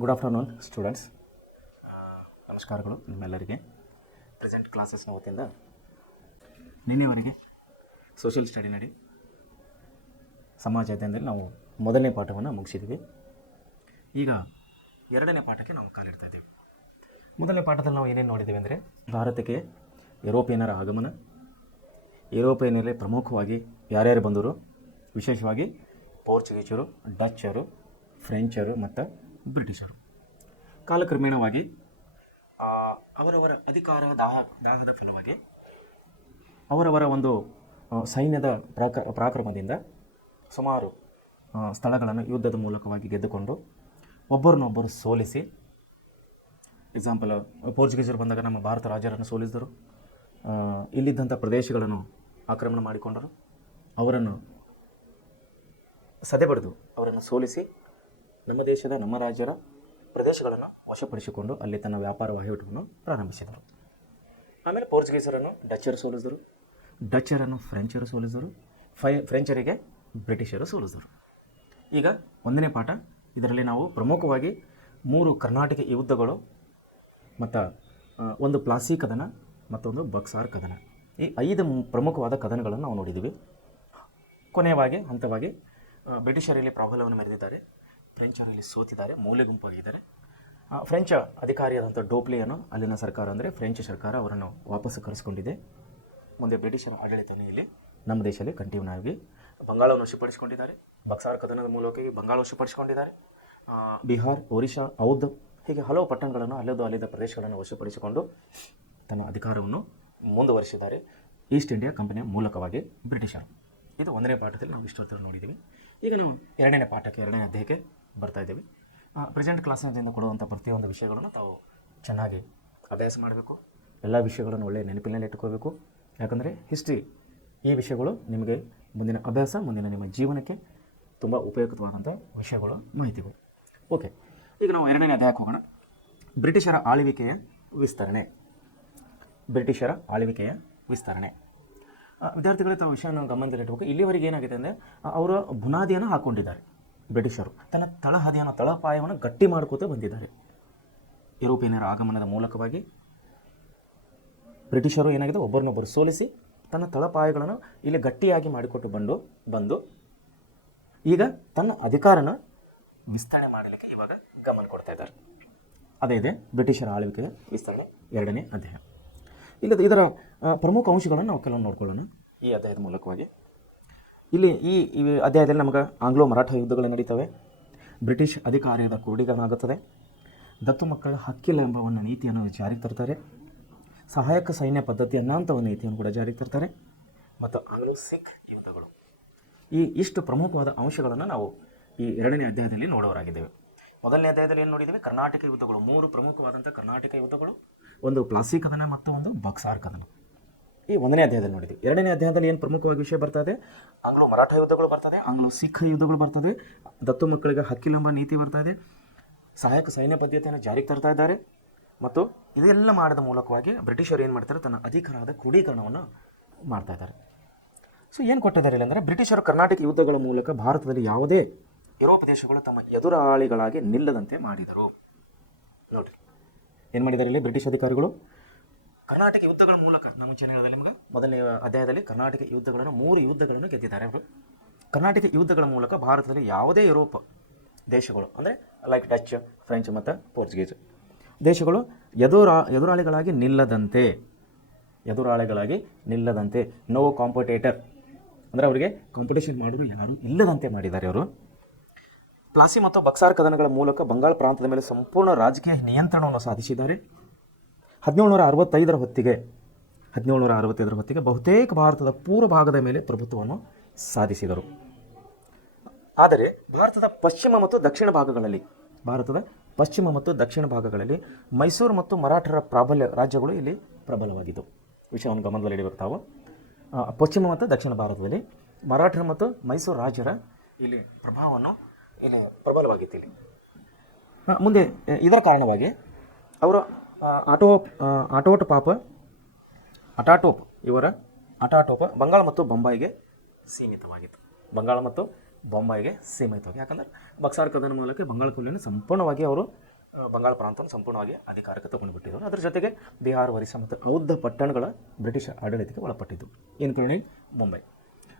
Good afternoon students. ನಮಸ್ಕಾರಗಳು ನಿಮ್ಮೆಲ್ಲರಿಗೆ. Present ಕ್ಲಾಸಸ್ನ ವತಿಯಿಂದ ನಿನ್ನೆವರೆಗೆ social study ನಡಿ ಸಮಾಜ ಅಧ್ಯಯನದಲ್ಲಿ ನಾವು ಮೊದಲನೇ ಪಾಠವನ್ನು ಮುಗಿಸಿದ್ದೀವಿ. ಈಗ ಎರಡನೇ ಪಾಠಕ್ಕೆ ನಾವು ಕಾಲಿಡ್ತಾ ಇದ್ದೀವಿ. ಮೊದಲನೇ ಪಾಠದಲ್ಲಿ ನಾವು ಏನೇನು ನೋಡಿದ್ದೀವಿ ಅಂದರೆ, ಭಾರತಕ್ಕೆ ಯುರೋಪಿಯನ್ನರ ಆಗಮನ, ಯುರೋಪಿಯನ್ನರೇ ಪ್ರಮುಖವಾಗಿ ಯಾರ್ಯಾರು ಬಂದರು, ವಿಶೇಷವಾಗಿ ಪೋರ್ಚುಗೀಸರು, ಡಚ್ಚರು, ಫ್ರೆಂಚರು ಮತ್ತು ಬ್ರಿಟಿಷರು. ಕಾಲಕ್ರಮೇಣವಾಗಿ ಅವರವರ ಅಧಿಕಾರ ದಾಹದ ಫಲವಾಗಿ ಅವರವರ ಒಂದು ಸೈನ್ಯದ ಪರಾಕ್ರಮದಿಂದ ಸುಮಾರು ಸ್ಥಳಗಳನ್ನು ಯುದ್ಧದ ಮೂಲಕವಾಗಿ ಗೆದ್ದುಕೊಂಡು ಒಬ್ಬರನ್ನೊಬ್ಬರು ಸೋಲಿಸಿ, ಎಕ್ಸಾಂಪಲ್ ಪೋರ್ಚುಗೀಸರು ಬಂದಾಗ ನಮ್ಮ ಭಾರತ ರಾಜರನ್ನು ಸೋಲಿಸಿದರು, ಇಲ್ಲಿದ್ದಂಥ ಪ್ರದೇಶಗಳನ್ನು ಆಕ್ರಮಣ ಮಾಡಿಕೊಂಡರು, ಅವರನ್ನು ಸದೆಬಡಿದು ಅವರನ್ನು ಸೋಲಿಸಿ ನಮ್ಮ ದೇಶದ ನಮ್ಮ ರಾಜ್ಯರ ಪ್ರದೇಶಗಳನ್ನು ವಶಪಡಿಸಿಕೊಂಡು ಅಲ್ಲಿ ತನ್ನ ವ್ಯಾಪಾರ ವಹಿವಾಟನ್ನು ಪ್ರಾರಂಭಿಸಿದರು. ಆಮೇಲೆ ಪೋರ್ಚುಗೀಸರನ್ನು ಡಚ್ಚರು ಸೋಲಿಸಿದರು, ಡಚ್ಚರನ್ನು ಫ್ರೆಂಚರು ಸೋಲಿಸಿದರು, ಫ್ರೆಂಚರಿಗೆ ಬ್ರಿಟಿಷರು ಸೋಲಿಸಿದರು. ಈಗ ಒಂದನೇ ಪಾಠ, ಇದರಲ್ಲಿ ನಾವು ಪ್ರಮುಖವಾಗಿ 3 ಕರ್ನಾಟಕ ಯುದ್ಧಗಳು ಮತ್ತು ಒಂದು ಪ್ಲಾಸಿ ಕದನ ಮತ್ತೊಂದು ಬಕ್ಸಾರ್ ಕದನ, ಈ 5 ಪ್ರಮುಖವಾದ ಕದನಗಳನ್ನು ನಾವು ನೋಡಿದ್ದೀವಿ. ಕೊನೆಯವಾಗಿ ಹಂತವಾಗಿ ಬ್ರಿಟಿಷರಲ್ಲಿ ಪ್ರಾಬಲ್ಯವನ್ನು ಮೆರೆದಿದ್ದಾರೆ, ಫ್ರೆಂಚರಲ್ಲಿ ಸೋತಿದ್ದಾರೆ, ಮೂಲೆ ಗುಂಪಾಗಿದ್ದಾರೆ. ಫ್ರೆಂಚ್ ಅಧಿಕಾರಿಯಾದಂಥ ಡೋಪ್ಲಿಯನ್ನು ಅಲ್ಲಿನ ಸರ್ಕಾರ ಅಂದರೆ ಫ್ರೆಂಚ್ ಸರ್ಕಾರ ಅವರನ್ನು ವಾಪಸ್ಸು ಕರೆಸಿಕೊಂಡಿದೆ. ಮುಂದೆ ಬ್ರಿಟಿಷರ ಆಡಳಿತವನ್ನು ಇಲ್ಲಿ ನಮ್ಮ ದೇಶದಲ್ಲಿ ಕಂಟಿನ್ಯೂ ಆಗಿ ಬಂಗಾಳವನ್ನು ವಶಪಡಿಸಿಕೊಂಡಿದ್ದಾರೆ. ಬಕ್ಸಾರ್ ಕದನದ ಮೂಲಕ ಬಂಗಾಳ ವಶಪಡಿಸಿಕೊಂಡಿದ್ದಾರೆ. ಬಿಹಾರ್, ಒರಿಸ್ಸಾ, ಔಧ್ ಹೀಗೆ ಹಲವು ಪಟ್ಟಣಗಳನ್ನು ಅಲ್ಲಿದ್ದ ಪ್ರದೇಶಗಳನ್ನು ವಶಪಡಿಸಿಕೊಂಡು ತನ್ನ ಅಧಿಕಾರವನ್ನು ಮುಂದುವರಿಸಿದ್ದಾರೆ ಈಸ್ಟ್ ಇಂಡಿಯಾ ಕಂಪನಿಯ ಮೂಲಕವಾಗಿ ಬ್ರಿಟಿಷರು. ಇದು ಒಂದನೇ ಪಾಠದಲ್ಲಿ ನಾವು ಇಷ್ಟೊತ್ತು ನೋಡಿದ್ದೀವಿ. ಈಗ ನಾವು ಎರಡನೇ ಪಾಠಕ್ಕೆ, ಎರಡನೇ ಅಧ್ಯಾಯಕ್ಕೆ ಬರ್ತಾ ಇದ್ದೀವಿ. ಪ್ರೆಸೆಂಟ್ ಕ್ಲಾಸ್ನಿಂದ ಕೊಡುವಂಥ ಪ್ರತಿಯೊಂದು ವಿಷಯಗಳನ್ನು ತಾವು ಚೆನ್ನಾಗಿ ಅಭ್ಯಾಸ ಮಾಡಬೇಕು. ಎಲ್ಲ ವಿಷಯಗಳನ್ನು ಒಳ್ಳೆಯ ನೆನಪಿನಲ್ಲಿ ಇಟ್ಕೋಬೇಕು. ಯಾಕಂದರೆ ಹಿಸ್ಟ್ರಿ ಈ ವಿಷಯಗಳು ನಿಮಗೆ ಮುಂದಿನ ಅಭ್ಯಾಸ, ಮುಂದಿನ ನಿಮ್ಮ ಜೀವನಕ್ಕೆ ತುಂಬ ಉಪಯುಕ್ತವಾದಂಥ ವಿಷಯಗಳು, ಮಾಹಿತಿಗಳು. ಓಕೆ, ಈಗ ನಾವು ಎರಡನೇ ಅಧ್ಯಾಯಕ್ಕೆ ಹೋಗೋಣ. ಬ್ರಿಟಿಷರ ಆಳ್ವಿಕೆಯ ವಿಸ್ತರಣೆ. ಬ್ರಿಟಿಷರ ಆಳ್ವಿಕೆಯ ವಿಸ್ತರಣೆ. ವಿದ್ಯಾರ್ಥಿಗಳೇ ತಾವು ವಿಷಯವನ್ನು ಗಮನದಲ್ಲಿಟ್ಟಬೇಕು. ಇಲ್ಲಿವರೆಗೆ ಏನಾಗಿದೆ ಅಂದರೆ, ಅವರ ಬುನಾದಿಯನ್ನು ಹಾಕ್ಕೊಂಡಿದ್ದಾರೆ. ಬ್ರಿಟಿಷರು ತನ್ನ ತಳಹದಿಯನ್ನು, ತಳಪಾಯವನ್ನು ಗಟ್ಟಿ ಮಾಡ್ಕೋತ ಬಂದಿದ್ದಾರೆ. ಯುರೋಪಿಯನ್ನರ ಆಗಮನದ ಮೂಲಕವಾಗಿ ಬ್ರಿಟಿಷರು ಏನಾಗಿದೆ, ಒಬ್ಬರನ್ನೊಬ್ಬರು ಸೋಲಿಸಿ ತನ್ನ ತಳಪಾಯಗಳನ್ನು ಇಲ್ಲಿ ಗಟ್ಟಿಯಾಗಿ ಮಾಡಿಕೊಟ್ಟು ಬಂದು ಈಗ ತನ್ನ ಅಧಿಕಾರನ ವಿಸ್ತರಣೆ ಮಾಡಲಿಕ್ಕೆ ಇವಾಗ ಗಮನ ಕೊಡ್ತಾ ಇದ್ದಾರೆ. ಅದೇ ಇದೆ ಬ್ರಿಟಿಷರ ಆಳ್ವಿಕೆಯ ವಿಸ್ತರಣೆ, ಎರಡನೇ ಅಧ್ಯಾಯ. ಇದರ ಪ್ರಮುಖ ಅಂಶಗಳನ್ನು ನಾವು ಕೆಲವೊಂದು ನೋಡ್ಕೊಳ್ಳೋಣ ಈ ಅಧ್ಯಾಯದ ಮೂಲಕವಾಗಿ. ಇಲ್ಲಿ ಈ ಅಧ್ಯಾಯದಲ್ಲಿ ನಮಗೆ ಆಂಗ್ಲೋ ಮರಾಠ ಯುದ್ಧಗಳು ನಡೀತವೆ. ಬ್ರಿಟಿಷ್ ಅಧಿಕಾರಿಗಳ ಕ್ರೋಢೀಕರಣ ಆಗುತ್ತದೆ. ದತ್ತು ಮಕ್ಕಳ ಹಕ್ಕಿಲ್ಲ ಎಂಬ ಒಂದು ನೀತಿಯನ್ನು ಜಾರಿಗೆ ತರ್ತಾರೆ. ಸಹಾಯಕ ಸೈನ್ಯ ಪದ್ಧತಿ ಅನ್ನೋಂಥ ಒಂದು ನೀತಿಯನ್ನು ಕೂಡ ಜಾರಿಗೆ ತರ್ತಾರೆ. ಮತ್ತು ಆಂಗ್ಲೋ ಸಿಖ್ ಯುದ್ಧಗಳು, ಈ ಇಷ್ಟು ಪ್ರಮುಖವಾದ ಅಂಶಗಳನ್ನು ನಾವು ಈ ಎರಡನೇ ಅಧ್ಯಾಯದಲ್ಲಿ ನೋಡೋರಾಗಿದ್ದೇವೆ. ಮೊದಲನೇ ಅಧ್ಯಾಯದಲ್ಲಿ ಏನು ನೋಡಿದ್ದೇವೆ? ಕರ್ನಾಟಕ ಯುದ್ಧಗಳು, 3 ಪ್ರಮುಖವಾದಂಥ ಕರ್ನಾಟಕ ಯುದ್ಧಗಳು, ಒಂದು ಪ್ಲಾಸಿ ಕದನ ಮತ್ತು ಒಂದು ಬಕ್ಸಾರ್ ಕದನ, ಈ ಒಂದನೇ ಅಧ್ಯಾಯದಲ್ಲಿ ನೋಡಿದ್ವಿ. ಎರಡನೇ ಅಧ್ಯಾಯದಲ್ಲಿ ಏನು ಪ್ರಮುಖವಾಗಿ ವಿಷಯ ಬರ್ತದೆ? ಆಂಗ್ಲೋ ಮರಾಠ ಯುದ್ಧಗಳು ಬರ್ತದೆ, ಆಂಗ್ಲೋ ಸಿಖ್ ಯುದ್ಧಗಳು ಬರ್ತದೆ, ದತ್ತು ಮಕ್ಕಳಿಗೆ ಹಕ್ಕಿಲೆಂಬ ನೀತಿ ಬರ್ತಾ ಇದೆ, ಸಹಾಯಕ ಸೈನ್ಯ ಪದ್ಧತಿಯನ್ನು ಜಾರಿಗೆ ತರ್ತಾ ಇದ್ದಾರೆ. ಮತ್ತು ಇದೆಲ್ಲ ಮಾಡಿದ ಮೂಲಕವಾಗಿ ಬ್ರಿಟಿಷರು ಏನು ಮಾಡ್ತಾರೆ? ತನ್ನ ಅಧಿಕಾರದ ಕ್ರೋಢೀಕರಣವನ್ನು ಮಾಡ್ತಾ ಇದ್ದಾರೆ. ಸೊ ಏನು ಕೊಟ್ಟಿದ್ದಾರೆ ಅಂದರೆ, ಬ್ರಿಟಿಷರು ಕರ್ನಾಟಕ ಯುದ್ಧಗಳ ಮೂಲಕ ಭಾರತದಲ್ಲಿ ಯಾವುದೇ ಯುರೋಪ್ ದೇಶಗಳು ತಮ್ಮ ಎದುರಾಳಿಗಳಾಗಿ ನಿಲ್ಲದಂತೆ ಮಾಡಿದರು. ನೋಡಿರಿ ಏನು ಮಾಡಿದ್ದಾರೆ ಇಲ್ಲಿ ಬ್ರಿಟಿಷ್ ಅಧಿಕಾರಿಗಳು? ಕರ್ನಾಟಕ ಯುದ್ಧಗಳ ಮೂಲಕ, ನಮ್ಮ ಮುಂಚೆ ಹೇಳಿದ್ರೆ ನಿಮಗೆ ಮೊದಲನೇ ಅಧ್ಯಾಯದಲ್ಲಿ ಕರ್ನಾಟಕ ಯುದ್ಧಗಳನ್ನು 3 ಯುದ್ಧಗಳನ್ನು ಗೆದ್ದಿದ್ದಾರೆ ಅವರು. ಕರ್ನಾಟಕ ಯುದ್ಧಗಳ ಮೂಲಕ ಭಾರತದಲ್ಲಿ ಯಾವುದೇ ಯುರೋಪ್ ದೇಶಗಳು ಅಂದರೆ ಲೈಕ್ ಡಚ್, ಫ್ರೆಂಚ್ ಮತ್ತು ಪೋರ್ಚುಗೀಸ್ ದೇಶಗಳು ಎದುರಾಳಿಗಳಾಗಿ ನಿಲ್ಲದಂತೆ ನೋ ಕಾಂಪಿಟೇಟರ್ ಅಂದರೆ ಅವರಿಗೆ ಕಾಂಪಿಟೇಷನ್ ಮಾಡೋರು ಯಾರು ಇಲ್ಲದಂತೆ ಮಾಡಿದ್ದಾರೆ ಅವರು. ಪ್ಲಾಸಿ ಮತ್ತು ಬಕ್ಸಾರ್ ಕದನಗಳ ಮೂಲಕ ಬಂಗಾಳ ಪ್ರಾಂತದ ಮೇಲೆ ಸಂಪೂರ್ಣ ರಾಜಕೀಯ ನಿಯಂತ್ರಣವನ್ನು ಸಾಧಿಸಿದ್ದಾರೆ. 1765 ಹೊತ್ತಿಗೆ ಬಹುತೇಕ ಭಾರತದ ಪೂರ್ವ ಭಾಗದ ಮೇಲೆ ಪ್ರಭುತ್ವವನ್ನು ಸಾಧಿಸಿದರು. ಆದರೆ ಭಾರತದ ಪಶ್ಚಿಮ ಮತ್ತು ದಕ್ಷಿಣ ಭಾಗಗಳಲ್ಲಿ ಮೈಸೂರು ಮತ್ತು ಮರಾಠರ ಪ್ರಾಬಲ್ಯ ರಾಜ್ಯಗಳು ಇಲ್ಲಿ ಪ್ರಬಲವಾಗಿದ್ದವು. ವಿಷಯವನ್ನು ಗಮನದಲ್ಲಿಡಬೇಕು ತಾವು. ಪಶ್ಚಿಮ ಮತ್ತು ದಕ್ಷಿಣ ಭಾರತದಲ್ಲಿ ಮರಾಠರ ಮತ್ತು ಮೈಸೂರು ರಾಜ್ಯರ ಇಲ್ಲಿ ಪ್ರಭಾವವನ್ನು ಇಲ್ಲಿ ಪ್ರಬಲವಾಗಿತ್ತು. ಇಲ್ಲಿ ಮುಂದೆ ಇದರ ಕಾರಣವಾಗಿ ಅವರು ಅಟಾಟೋಪ್ ಬಂಗಾಳ ಮತ್ತು ಬೊಂಬಾಯಿಗೆ ಸೀಮಿತವಾಗಿತ್ತು. ಯಾಕಂದರೆ ಬಕ್ಸಾರ್ ಕದನ ಮೂಲಕ ಬಂಗಾಳ ಕೊಲ್ಲಿಯನ್ನು ಸಂಪೂರ್ಣವಾಗಿ ಅವರು ಬಂಗಾಳ ಪ್ರಾಂತವನ್ನು ಸಂಪೂರ್ಣವಾಗಿ ಅಧಿಕಾರಕ್ಕೆ ತಗೊಂಡುಬಿಟ್ಟಿದ್ರು. ಅದರ ಜೊತೆಗೆ ಬಿಹಾರ, ಒರಿಸ್ಸಾ ಮತ್ತು ಔದ್ಧ ಪಟ್ಟಣಗಳ ಬ್ರಿಟಿಷ್ ಆಡಳಿತಕ್ಕೆ ಒಳಪಟ್ಟಿದ್ದು, ಇನ್ಕ್ಲೂಡಿಂಗ್ ಮುಂಬೈ.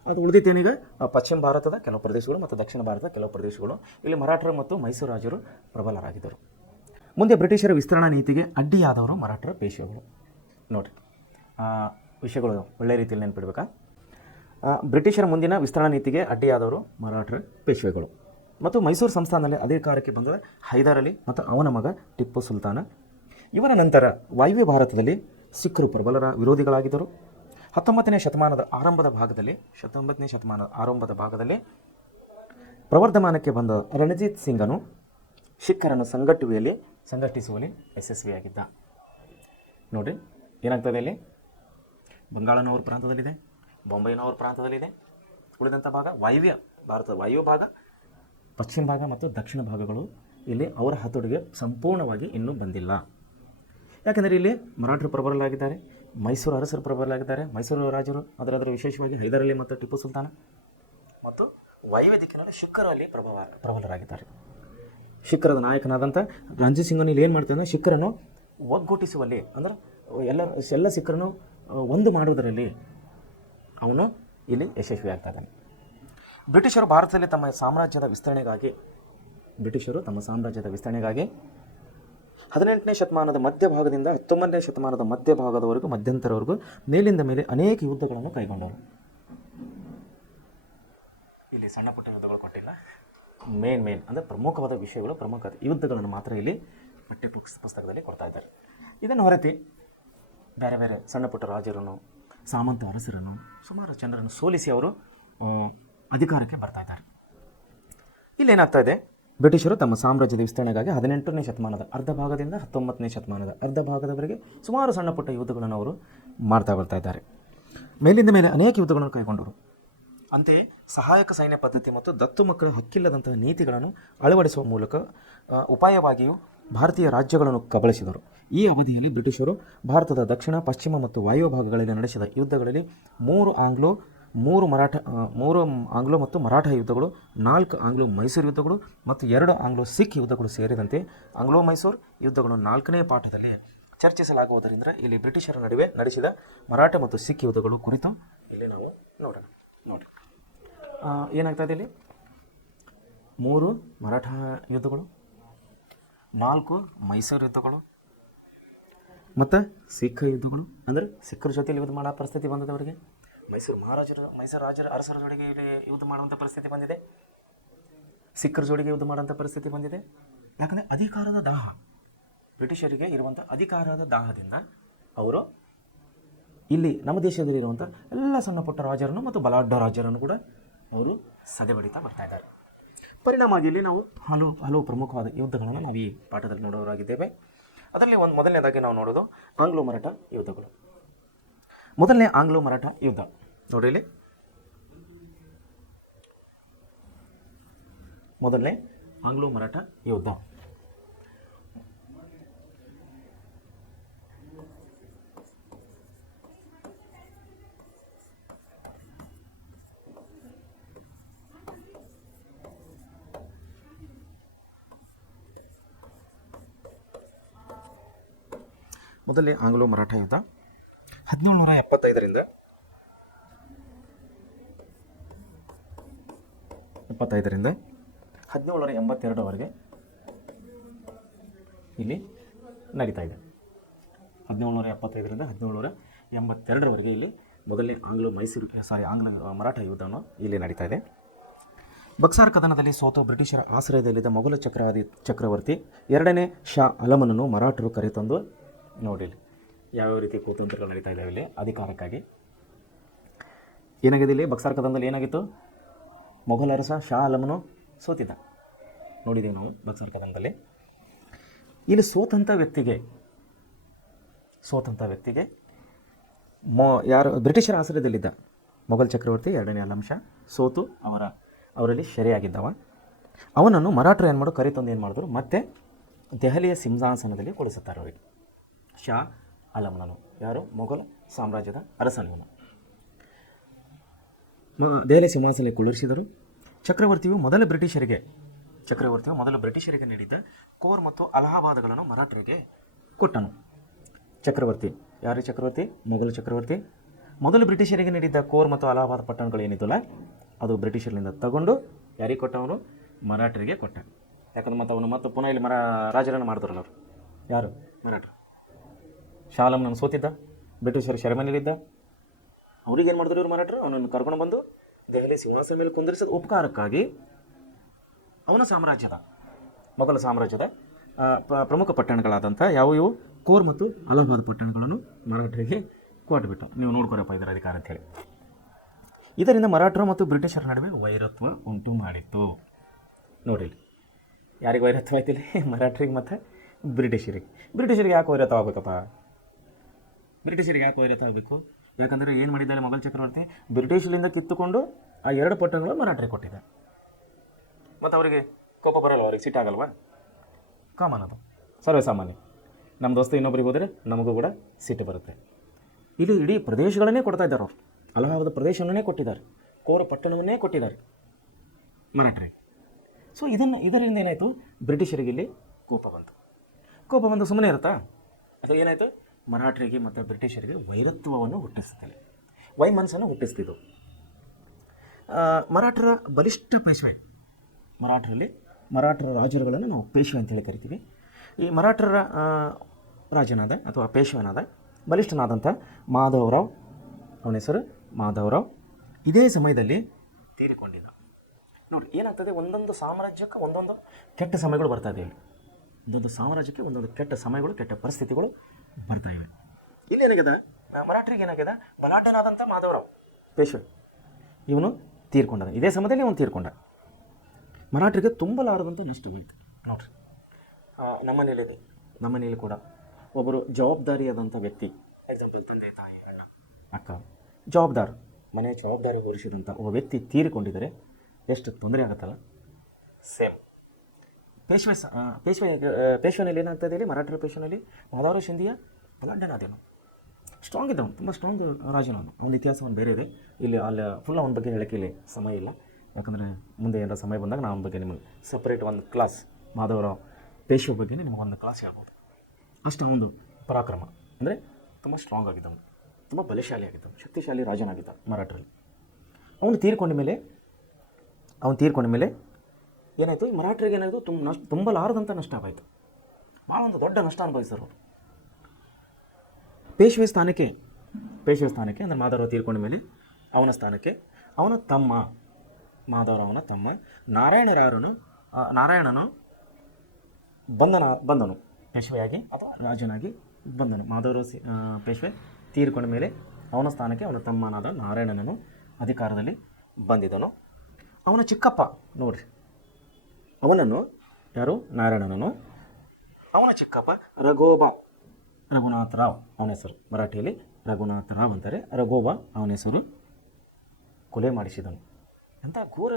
ಅದು ಉಳಿದಿದ್ದೇನೀಗ ಪಶ್ಚಿಮ ಭಾರತದ ಕೆಲವು ಪ್ರದೇಶಗಳು ಮತ್ತು ದಕ್ಷಿಣ ಭಾರತದ ಕೆಲವು ಪ್ರದೇಶಗಳು. ಇಲ್ಲಿ ಮರಾಠರು ಮತ್ತು ಮೈಸೂರು ರಾಜರು ಪ್ರಬಲರಾಗಿದ್ದರು. ಮುಂದೆ ಬ್ರಿಟಿಷರ ವಿಸ್ತರಣಾ ನೀತಿಗೆ ಅಡ್ಡಿಯಾದವರು ಮರಾಠರ ಪೇಶ್ವೆಗಳು. ನೋಡಿರಿ, ವಿಷಯಗಳು ಒಳ್ಳೆಯ ರೀತಿಯಲ್ಲಿ ನೆನಪಿಡ್ಬೇಕಾ. ಬ್ರಿಟಿಷರ ಮುಂದಿನ ವಿಸ್ತರಣಾ ನೀತಿಗೆ ಅಡ್ಡಿಯಾದವರು ಮರಾಠರ ಪೇಶ್ವೆಗಳು. ಮತ್ತು ಮೈಸೂರು ಸಂಸ್ಥಾನದಲ್ಲಿ ಅಧಿಕಾರಕ್ಕೆ ಬಂದ ಹೈದರ್ ಅಲಿ ಮತ್ತು ಅವನ ಮಗ ಟಿಪ್ಪು ಸುಲ್ತಾನ. ಇವರ ನಂತರ ವಾಯುವ್ಯ ಭಾರತದಲ್ಲಿ ಸಿಖ್ಖರು ಪ್ರಬಲರ ವಿರೋಧಿಗಳಾಗಿದ್ದರು. 19ನೇ ಶತಮಾನದ ಆರಂಭದ ಭಾಗದಲ್ಲಿ ಪ್ರವರ್ಧಮಾನಕ್ಕೆ ಬಂದ ರಣಜಿತ್ ಸಿಂಗನು ಸಿಖ್ಖರನ್ನು ಸಂಘಟಿಸುವಲ್ಲಿ ಯಶಸ್ವಿಯಾಗಿದ್ದ. ನೋಡಿರಿ, ಏನಾಗ್ತದೆ ಇಲ್ಲಿ, ಬಂಗಾಳನವರ ಪ್ರಾಂತದಲ್ಲಿದೆ, ಬೊಂಬೈನವರ ಪ್ರಾಂತದಲ್ಲಿದೆ. ಉಳಿದಂಥ ಭಾಗ ಭಾರತದ ವಾಯುವ್ಯ ಭಾಗ, ಪಶ್ಚಿಮ ಭಾಗ ಮತ್ತು ದಕ್ಷಿಣ ಭಾಗಗಳು ಇಲ್ಲಿ ಅವರ ಹತೋಟಿಗೆ ಸಂಪೂರ್ಣವಾಗಿ ಇನ್ನೂ ಬಂದಿಲ್ಲ. ಯಾಕೆಂದರೆ ಇಲ್ಲಿ ಮರಾಠರು ಪ್ರಬಲರಾಗಿದ್ದಾರೆ, ಮೈಸೂರು ಅರಸರು ಪ್ರಬಲರಾಗಿದ್ದಾರೆ, ಮೈಸೂರು ರಾಜರು, ಅದರ ವಿಶೇಷವಾಗಿ ಹೈದರ್ ಅಲಿ ಮತ್ತು ಟಿಪ್ಪು ಸುಲ್ತಾನ, ಮತ್ತು ವಾಯುವ್ಯ ದಿಕ್ಕಿನಲ್ಲಿ ಸಿಖ್ಖರಲ್ಲಿ ಪ್ರಬಲರಾಗಿದ್ದಾರೆ. ಸಿಖ್ಖರದ ನಾಯಕನಾದಂಥ ರಣಜಿತ್ ಸಿಂಗನು ಇಲ್ಲಿ ಏನು ಮಾಡ್ತಾನೆ, ಸಿಖ್ಖರನ್ನು ಒಗ್ಗೂಡಿಸುವಲ್ಲಿ, ಅಂದರೆ ಎಲ್ಲ ಸಿಖ್ಖರನ್ನು ಒಂದು ಮಾಡುವುದರಲ್ಲಿ ಅವನು ಇಲ್ಲಿ ಯಶಸ್ವಿ ಆಗ್ತಾ ಇದ್ದಾನೆ. ಬ್ರಿಟಿಷರು ಭಾರತದಲ್ಲಿ ತಮ್ಮ ಸಾಮ್ರಾಜ್ಯದ ವಿಸ್ತರಣೆಗಾಗಿ 18ನೇ ಶತಮಾನದ ಮಧ್ಯಭಾಗದಿಂದ 19ನೇ ಶತಮಾನದ ಮಧ್ಯಂತರವರೆಗೂ ಮೇಲಿಂದ ಮೇಲೆ ಅನೇಕ ಯುದ್ಧಗಳನ್ನು ಕೈಗೊಂಡರು. ಇಲ್ಲಿ ಸಣ್ಣ ಪುಟ್ಟ ಯುದ್ಧಗಳು ಕೊಟ್ಟಿಲ್ಲ, ಮೇನ್ ಅಂದರೆ ಪ್ರಮುಖವಾದ ವಿಷಯಗಳು, ಪ್ರಮುಖ ಯುದ್ಧಗಳನ್ನು ಮಾತ್ರ ಇಲ್ಲಿ ಪಠ್ಯ ಪುಸ್ತಕದಲ್ಲಿ ಕೊಡ್ತಾ ಇದ್ದಾರೆ. ಇದನ್ನು ಹೊರತು ಬೇರೆ ಬೇರೆ ಸಣ್ಣ ಪುಟ್ಟ ರಾಜರನ್ನು, ಸಾಮಂತ ಅರಸರನ್ನು, ಸುಮಾರು ಜನರನ್ನು ಸೋಲಿಸಿ ಅವರು ಅಧಿಕಾರಕ್ಕೆ ಬರ್ತಾ ಇದ್ದಾರೆ. ಇಲ್ಲೇನಾಗ್ತಾ ಇದೆ, ಬ್ರಿಟಿಷರು ತಮ್ಮ ಸಾಮ್ರಾಜ್ಯದ ವಿಸ್ತರಣೆಗಾಗಿ 18ನೇ ಶತಮಾನದ ಅರ್ಧ ಭಾಗದಿಂದ 19ನೇ ಶತಮಾನದ ಅರ್ಧ ಭಾಗದವರೆಗೆ ಸುಮಾರು ಸಣ್ಣ ಪುಟ್ಟ ಯುದ್ಧಗಳನ್ನು ಅವರು ಮಾಡ್ತಾ ಬರ್ತಾ ಇದ್ದಾರೆ. ಮೇಲಿಂದ ಮೇಲೆ ಅನೇಕ ಯುದ್ಧಗಳನ್ನು ಕೈಗೊಂಡರು. ಅಂತೆಯೇ ಸಹಾಯಕ ಸೈನ್ಯ ಪದ್ಧತಿ ಮತ್ತು ದತ್ತು ಮಕ್ಕಳ ಹಕ್ಕಿಲ್ಲದಂತಹ ನೀತಿಗಳನ್ನು ಅಳವಡಿಸುವ ಮೂಲಕ ಉಪಾಯವಾಗಿಯೂ ಭಾರತೀಯ ರಾಜ್ಯಗಳನ್ನು ಕಬಳಿಸಿದರು. ಈ ಅವಧಿಯಲ್ಲಿ ಬ್ರಿಟಿಷರು ಭಾರತದ ದಕ್ಷಿಣ, ಪಶ್ಚಿಮ ಮತ್ತು ವಾಯುವ್ಯ ಭಾಗಗಳಲ್ಲಿ ನಡೆಸಿದ ಯುದ್ಧಗಳಲ್ಲಿ 3 ಆಂಗ್ಲೋ ಮತ್ತು ಮರಾಠ ಯುದ್ಧಗಳು, 4 ಆಂಗ್ಲೋ ಮೈಸೂರು ಯುದ್ಧಗಳು ಮತ್ತು 2 ಆಂಗ್ಲೋ ಸಿಖ್ ಯುದ್ಧಗಳು ಸೇರಿದಂತೆ ಆಂಗ್ಲೋ ಮೈಸೂರು ಯುದ್ಧಗಳು 4ನೇ ಪಾಠದಲ್ಲಿ ಚರ್ಚಿಸಲಾಗುವುದರಿಂದ ಇಲ್ಲಿ ಬ್ರಿಟಿಷರ ನಡುವೆ ನಡೆಸಿದ ಮರಾಠ ಮತ್ತು ಸಿಖ್ ಯುದ್ಧಗಳು ಕುರಿತು ಇಲ್ಲಿ ನಾವು ನೋಡೋಣ. ನೋಡಿ, ಏನಾಗ್ತದೆ ಇಲ್ಲಿ, 3 ಮರಾಠ ಯುದ್ಧಗಳು, 4 ಮೈಸೂರು ಯುದ್ಧಗಳು ಮತ್ತು ಸಿಖ್ ಯುದ್ಧಗಳು, ಅಂದರೆ ಸಿಖ್ಖರ ಜೊತೆಯಲ್ಲಿ ಯುದ್ಧ ಮಾಡೋ ಪರಿಸ್ಥಿತಿ ಬಂದದವರಿಗೆ. ಮೈಸೂರು ಅರಸರ ಜೋಡಿಗೆ ಇಲ್ಲಿ ಯುದ್ಧ ಮಾಡುವಂಥ ಪರಿಸ್ಥಿತಿ ಬಂದಿದೆ, ಸಿಖ್ಖರ ಜೋಡಿಗೆ ಯುದ್ಧ ಮಾಡುವಂಥ ಪರಿಸ್ಥಿತಿ ಬಂದಿದೆ. ಯಾಕಂದರೆ ಅಧಿಕಾರದ ದಾಹ, ಬ್ರಿಟಿಷರಿಗೆ ಇರುವಂಥ ಅಧಿಕಾರದ ದಾಹದಿಂದ ಅವರು ಇಲ್ಲಿ ನಮ್ಮ ದೇಶದಲ್ಲಿರುವಂಥ ಎಲ್ಲ ಸಣ್ಣ ಪುಟ್ಟ ರಾಜರನ್ನು ಮತ್ತು ಬಲಾಢ್ಯ ರಾಜರನ್ನು ಕೂಡ ಅವರು ಸದೆಬಡಿತಾ ಬರ್ತಾ ಇದ್ದಾರೆ. ಪರಿಣಾಮವಾಗಿ ಇಲ್ಲಿ ನಾವು ಹಲವು ಪ್ರಮುಖವಾದ ಯುದ್ಧಗಳನ್ನು ನಾವು ಈ ಪಾಠದಲ್ಲಿ ನೋಡೋರಾಗಿದ್ದೇವೆ. ಅದರಲ್ಲಿ ಮೊದಲನೇದಾಗಿ ನಾವು ನೋಡೋದು ಆಂಗ್ಲೋ ಮರಾಠ ಯುದ್ಧಗಳು. ಮೊದಲನೇ ಆಂಗ್ಲೋ ಮರಾಠ ಯುದ್ಧ ನೋಡಿ, ಇಲ್ಲಿ ಮೊದಲನೇ ಆಂಗ್ಲೋ ಮರಾಠ ಯುದ್ಧ. ಮೊದಲನೇ ಆಂಗ್ಲೋ ಮರಾಠ ಯುದ್ಧ 1775ರಿಂದ 1782ವರೆಗೆ ಇಲ್ಲಿ ನಡೀತಾ ಇದೆ. 1775ರಿಂದ 1782ವರೆಗೆ ಇಲ್ಲಿ ಮೊದಲನೇ ಆಂಗ್ಲೋ ಮರಾಠ ಯುದ್ಧವನ್ನು ಇಲ್ಲಿ ನಡೀತಾ ಇದೆ. ಬಕ್ಸಾರ್ ಕದನದಲ್ಲಿ ಸೋತ ಬ್ರಿಟಿಷರ ಆಶ್ರಯದಲ್ಲಿದ್ದ ಮೊಘಲ ಚಕ್ರವರ್ತಿ 2ನೇ ಶಾ ಆಲಮನನ್ನು ಮರಾಠರು ಕರೆತಂದು, ನೋಡಿ ಯಾವ್ಯಾವ ರೀತಿ ಕುತಂತ್ರಗಳು ನಡೀತಾ ಇದ್ದಾವೆ ಇಲ್ಲಿ ಅಧಿಕಾರಕ್ಕಾಗಿ. ಏನಾಗಿದೆ ಇಲ್ಲಿ ಬಕ್ಸಾರ್ ಕದನದಲ್ಲಿ ಏನಾಗಿತ್ತು, ಮೊಘಲ್ ಅರಸ ಶಾ ಆಲಮನು ಸೋತಿದ್ದ, ನೋಡಿದ್ದೀವಿ ನಾವು ಬಕ್ಸಾರ್ ಕದನದಲ್ಲಿ. ಇಲ್ಲಿ ಸೋತಂಥ ವ್ಯಕ್ತಿಗೆ ಯಾರು ಬ್ರಿಟಿಷರ ಆಶ್ರಯದಲ್ಲಿದ್ದ ಮೊಘಲ್ ಚಕ್ರವರ್ತಿ 2ನೇ ಆಲಂ ಶಾ ಸೋತು ಅವರಲ್ಲಿ ಸೆರೆಯಾಗಿದ್ದವ, ಅವನನ್ನು ಮರಾಠರು ಏನು ಮಾಡೋದು ಕರೆತಂದು ಏನು ಮಾಡಿದ್ರು, ಮತ್ತೆ ದೆಹಲಿಯ ಸಿಂಹಾಸನದಲ್ಲಿ ಕುಳಿಸುತ್ತಾರೆ ಅವರಿಗೆ. ಶಾ ಆಲಮನನು ಯಾರು, ಮೊಘಲ್ ಸಾಮ್ರಾಜ್ಯದ ಅರಸನವನು. ದೆಹಲಿ ಸಿಂಹಾಸನದಲ್ಲಿ ಕುಳ್ಳಿರಿಸಿದರು. ಚಕ್ರವರ್ತಿಯು ಮೊದಲ ಬ್ರಿಟಿಷರಿಗೆ ಚಕ್ರವರ್ತಿಯು ಮೊದಲು ಬ್ರಿಟಿಷರಿಗೆ ನೀಡಿದ್ದ ಕೋರ್ ಮತ್ತು ಅಲಹಾಬಾದ್ಗಳನ್ನು ಮರಾಠರಿಗೆ ಕೊಟ್ಟನು. ಚಕ್ರವರ್ತಿ ಯಾರು? ಚಕ್ರವರ್ತಿ ಮೊಘಲ್ ಚಕ್ರವರ್ತಿ ಮೊದಲು ಬ್ರಿಟಿಷರಿಗೆ ನೀಡಿದ್ದ ಕೋರ್ ಮತ್ತು ಅಲಹಾಬಾದ್ ಪಟ್ಟಣಗಳು ಏನಿದ್ದಲ್ಲ ಅದು ಬ್ರಿಟಿಷರಿಂದ ತಗೊಂಡು ಯಾರಿಗೆ ಕೊಟ್ಟವನು? ಮರಾಠರಿಗೆ ಕೊಟ್ಟ. ಯಾಕಂದ್ರೆ ಮತ್ತು ಅವನು ಮತ್ತು ಪುನಃ ಇಲ್ಲಿ ರಾಜರನ್ನು ಮಾಡಿದ್ರಲ್ಲ ಅವರು ಯಾರು? ಮರಾಠರು. ಶಾಲಂನನ್ನು ಸೋತಿದ್ದ, ಬ್ರಿಟಿಷರ ಸೆರೆಮನೆಯಲ್ಲಿದ್ದ, ಅವ್ರಿಗೆ ಏನು ಮಾಡಿದ್ರು ಇವರು ಮರಾಠರು? ಅವನನ್ನು ಕರ್ಕೊಂಡು ಬಂದು ದೆಹಲಿ ಸಿಂಹಾಸನ ಮೇಲೆ ಕುಂದಿರಿಸಿದ ಉಪಕಾರಕ್ಕಾಗಿ ಅವನ ಸಾಮ್ರಾಜ್ಯದ ಮೊಘಲ ಸಾಮ್ರಾಜ್ಯದ ಪ್ರಮುಖ ಪಟ್ಟಣಗಳಾದಂಥ ಇವು ಕೋರ್ ಮತ್ತು ಅಲಹಾಬಾದ್ ಪಟ್ಟಣಗಳನ್ನು ಮರಾಠರಿಗೆ ಕೊಟ್ಟುಬಿಟ್ಟು ನೀವು ನೋಡ್ಕೊರಪ್ಪ ಇದರ ಅಧಿಕಾರ ಅಂತೇಳಿ. ಇದರಿಂದ ಮರಾಠರು ಮತ್ತು ಬ್ರಿಟಿಷರ ನಡುವೆ ವೈರತ್ವ ಉಂಟು ಮಾಡಿತ್ತು. ನೋಡಿರಿ ಯಾರಿಗೆ ವೈರತ್ವ ಆಯ್ತಿಲ್ಲ? ಮರಾಠರಿಗೆ ಮತ್ತು ಬ್ರಿಟಿಷರಿಗೆ ಯಾಕೆ ವೈರತ್ವ ಆಗಬೇಕಪ್ಪ? ಬ್ರಿಟಿಷರಿಗೆ ಯಾಕೆ ವೈರತ್ವ ಆಗಬೇಕು? ಯಾಕಂದರೆ ಏನು ಮಾಡಿದ್ದಾರೆ ಮೊಘಲ್ ಚಕ್ರವರ್ತಿ? ಬ್ರಿಟಿಷರಿಂದ ಕಿತ್ತುಕೊಂಡು ಆ 2 ಪಟ್ಟಣಗಳು ಮರಾಠರಿಗೆ ಕೊಟ್ಟಿದೆ. ಮತ್ತು ಅವರಿಗೆ ಕೋಪ ಬರಲ್ಲ, ಅವ್ರಿಗೆ ಸಿಟ್ಟಾಗಲ್ವಾ? ಕಾಮನ್, ಅದು ಸರ್ವೇ ಸಾಮಾನ್ಯ. ನಮ್ಮ ದೋಸ್ತ ಇನ್ನೊಬ್ಬರಿಗೆ ಹೋದರೆ ನಮಗೂ ಕೂಡ ಸಿಟ್ಟು ಬರುತ್ತೆ. ಇಲ್ಲಿ ಇಡೀ ಪ್ರದೇಶಗಳನ್ನೇ ಕೊಡ್ತಾ ಇದ್ದಾರೆ ಅವರು. ಅಲಹಾಬಾದ್ ಪ್ರದೇಶವನ್ನೇ ಕೊಟ್ಟಿದ್ದಾರೆ, ಕೋರ ಪಟ್ಟಣವನ್ನೇ ಕೊಟ್ಟಿದ್ದಾರೆ ಮರಾಠರಿಗೆ. ಸೊ ಇದರಿಂದ ಏನಾಯಿತು? ಬ್ರಿಟಿಷರಿಗೆ ಇಲ್ಲಿ ಕೋಪ ಬಂದು ಸುಮ್ಮನೆ ಇರುತ್ತಾ? ಅದು ಏನಾಯಿತು? ಮರಾಠರಿಗೆ ಮತ್ತು ಬ್ರಿಟಿಷರಿಗೆ ವೈರತ್ವವನ್ನು ಹುಟ್ಟಿಸ್ತಾರೆ, ವೈಮನಸ್ಸನ್ನು ಹುಟ್ಟಿಸ್ತಿದ್ದು. ಮರಾಠರ ಬಲಿಷ್ಠ ಪೇಶ್ವೆ, ಮರಾಠರ ರಾಜರುಗಳನ್ನು ನಾವು ಪೇಶ್ವೆ ಅಂತೇಳಿ ಕರಿತೀವಿ. ಈ ಮರಾಠರ ರಾಜನಾದ ಅಥವಾ ಪೇಶ್ವನಾದ ಬಲಿಷ್ಠನಾದಂಥ ಮಾಧವರಾವ್, ಅವನ ಹೆಸರು ಮಾಧವರಾವ್, ಇದೇ ಸಮಯದಲ್ಲಿ ತೀರಿಕೊಂಡಿದ್ದ. ನೋಡಿ ಏನಾಗ್ತದೆ, ಒಂದೊಂದು ಸಾಮ್ರಾಜ್ಯಕ್ಕೆ ಒಂದೊಂದು ಕೆಟ್ಟ ಸಮಯಗಳು ಬರ್ತಾ ಇದೆ. ಇಲ್ಲಿ ಒಂದೊಂದು ಸಾಮ್ರಾಜ್ಯಕ್ಕೆ ಒಂದೊಂದು ಕೆಟ್ಟ ಸಮಯಗಳು, ಕೆಟ್ಟ ಪರಿಸ್ಥಿತಿಗಳು ಬರ್ತಾ ಇವೆ. ಇಲ್ಲಿ ಏನಾಗ್ಯದ, ಮರಾಠರಿಗೆ ಏನಾಗ್ಯದ, ಬಲಾಢ್ಯನಾದಂಥ ಮಾಧವರಾವ್ ಪೇಶ್ವೆ ಇವನು ತೀರ್ಕೊಂಡ. ಇದೇ ಸಮಯದಲ್ಲಿ ಅವನು ತೀರ್ಕೊಂಡ. ಮರಾಠರಿಗೆ ತುಂಬಲಾರದಂಥ ನಷ್ಟವಾಯಿತು. ನೋಡ್ರಿ, ನಮ್ಮನೇಲಿ ಕೂಡ ಒಬ್ಬರು ಜವಾಬ್ದಾರಿಯಾದಂಥ ವ್ಯಕ್ತಿ, ಎಕ್ಸಾಂಪಲ್ ತಂದೆ, ತಾಯಿ, ಅಣ್ಣ, ಅಕ್ಕ, ಮನೆಯ ಜವಾಬ್ದಾರಿ ಹೊರಿಸಿದಂಥ ಒಬ್ಬ ವ್ಯಕ್ತಿ ತೀರಿಕೊಂಡಿದ್ದರೆ ಎಷ್ಟು ತೊಂದರೆ ಆಗುತ್ತಲ್ಲ. ಸೇಮ್ ಪೇಶ್ವೆನಲ್ಲಿ ಏನಾಗ್ತದೆ ಇಲ್ಲಿ, ಮರಾಠರ ಪೇಶ್ವೆನಲ್ಲಿ ಮಾಧವರಾವ್ ಶಿಂದೆಯ ಬಲಾಢ್ಯನಾದೇನು, ಸ್ಟ್ರಾಂಗ್ ಇದ್ದವನು, ತುಂಬ ಸ್ಟ್ರಾಂಗ್ ರಾಜನವನು. ಅವನ ಇತಿಹಾಸವನ್ನು ಬೇರೆ ಇದೆ, ಇಲ್ಲಿ ಅಲ್ಲಿ ಫುಲ್ ಅವನ ಬಗ್ಗೆ ಹೇಳೋಕ್ಕೆ ಇಲ್ಲಿ ಸಮಯ ಇಲ್ಲ. ಯಾಕಂದರೆ ಮುಂದೆ ಏನಾರ ಸಮಯ ಬಂದಾಗ ನಾವು ಅವನ ಬಗ್ಗೆ ನಿಮಗೆ ಸಪ್ರೇಟ್ ಒಂದು ಕ್ಲಾಸ್, ಮಾಧವರಾವ್ ಪೇಶ್ವೆ ಬಗ್ಗೆ ನಿಮಗೊಂದು ಕ್ಲಾಸ್ ಹೇಳ್ಬೋದು. ಅಷ್ಟು ಅವನದು ಪರಾಕ್ರಮ ಅಂದರೆ ತುಂಬ ಸ್ಟ್ರಾಂಗ್ ಆಗಿದ್ದವನು, ತುಂಬ ಬಲಶಾಲಿ ಆಗಿದ್ದವನು, ಶಕ್ತಿಶಾಲಿ ರಾಜನಾಗಿದ್ದ ಮರಾಠರಲ್ಲಿ. ಅವನು ತೀರ್ಕೊಂಡ ಮೇಲೆ ಏನಾಯಿತು, ಈ ಮರಾಠರಿಗೆ ಏನಾಯಿತು, ತುಂಬಲಾರದಂಥ ನಷ್ಟ ಆಯಿತು. ಭಾಳ ಒಂದು ದೊಡ್ಡ ನಷ್ಟ ಅನುಭವಿಸಿದರು ಅವರು. ಪೇಶ್ವೆ ಸ್ಥಾನಕ್ಕೆ ಅಂದರೆ ಮಾಧವರಾವ್ ತೀರ್ಕೊಂಡ ಮೇಲೆ ಅವನ ಸ್ಥಾನಕ್ಕೆ ಅವನ ತಮ್ಮ, ಮಾಧವರಾವನ ತಮ್ಮ ನಾರಾಯಣನು ಬಂದನು ಪೇಶ್ವೆಯಾಗಿ ಅಥವಾ ರಾಜನಾಗಿ ಬಂದನು. ಮಾಧವರಾವ್ ಪೇಶ್ವೆ ತೀರ್ಕೊಂಡ ಮೇಲೆ ಅವನ ಸ್ಥಾನಕ್ಕೆ ಅವನ ತಮ್ಮನಾದ ನಾರಾಯಣನನು ಅಧಿಕಾರದಲ್ಲಿ ಬಂದಿದ್ದನು. ಅವನ ಚಿಕ್ಕಪ್ಪ ನೋಡ್ರಿ, ಅವನನ್ನು ಯಾರು? ನಾರಾಯಣನನು. ಅವನ ಚಿಕ್ಕಪ್ಪ ರಘುನಾಥ ರಾವ್ ಅವನ ಹೆಸರು, ಮರಾಠಿಯಲ್ಲಿ ರಘುನಾಥ ರಾವ್ ಅಂತಾರೆ. ಅವನ ಹೆಸರು ಕೊಲೆ ಮಾಡಿಸಿದನು. ಅಂತ ಘೋರ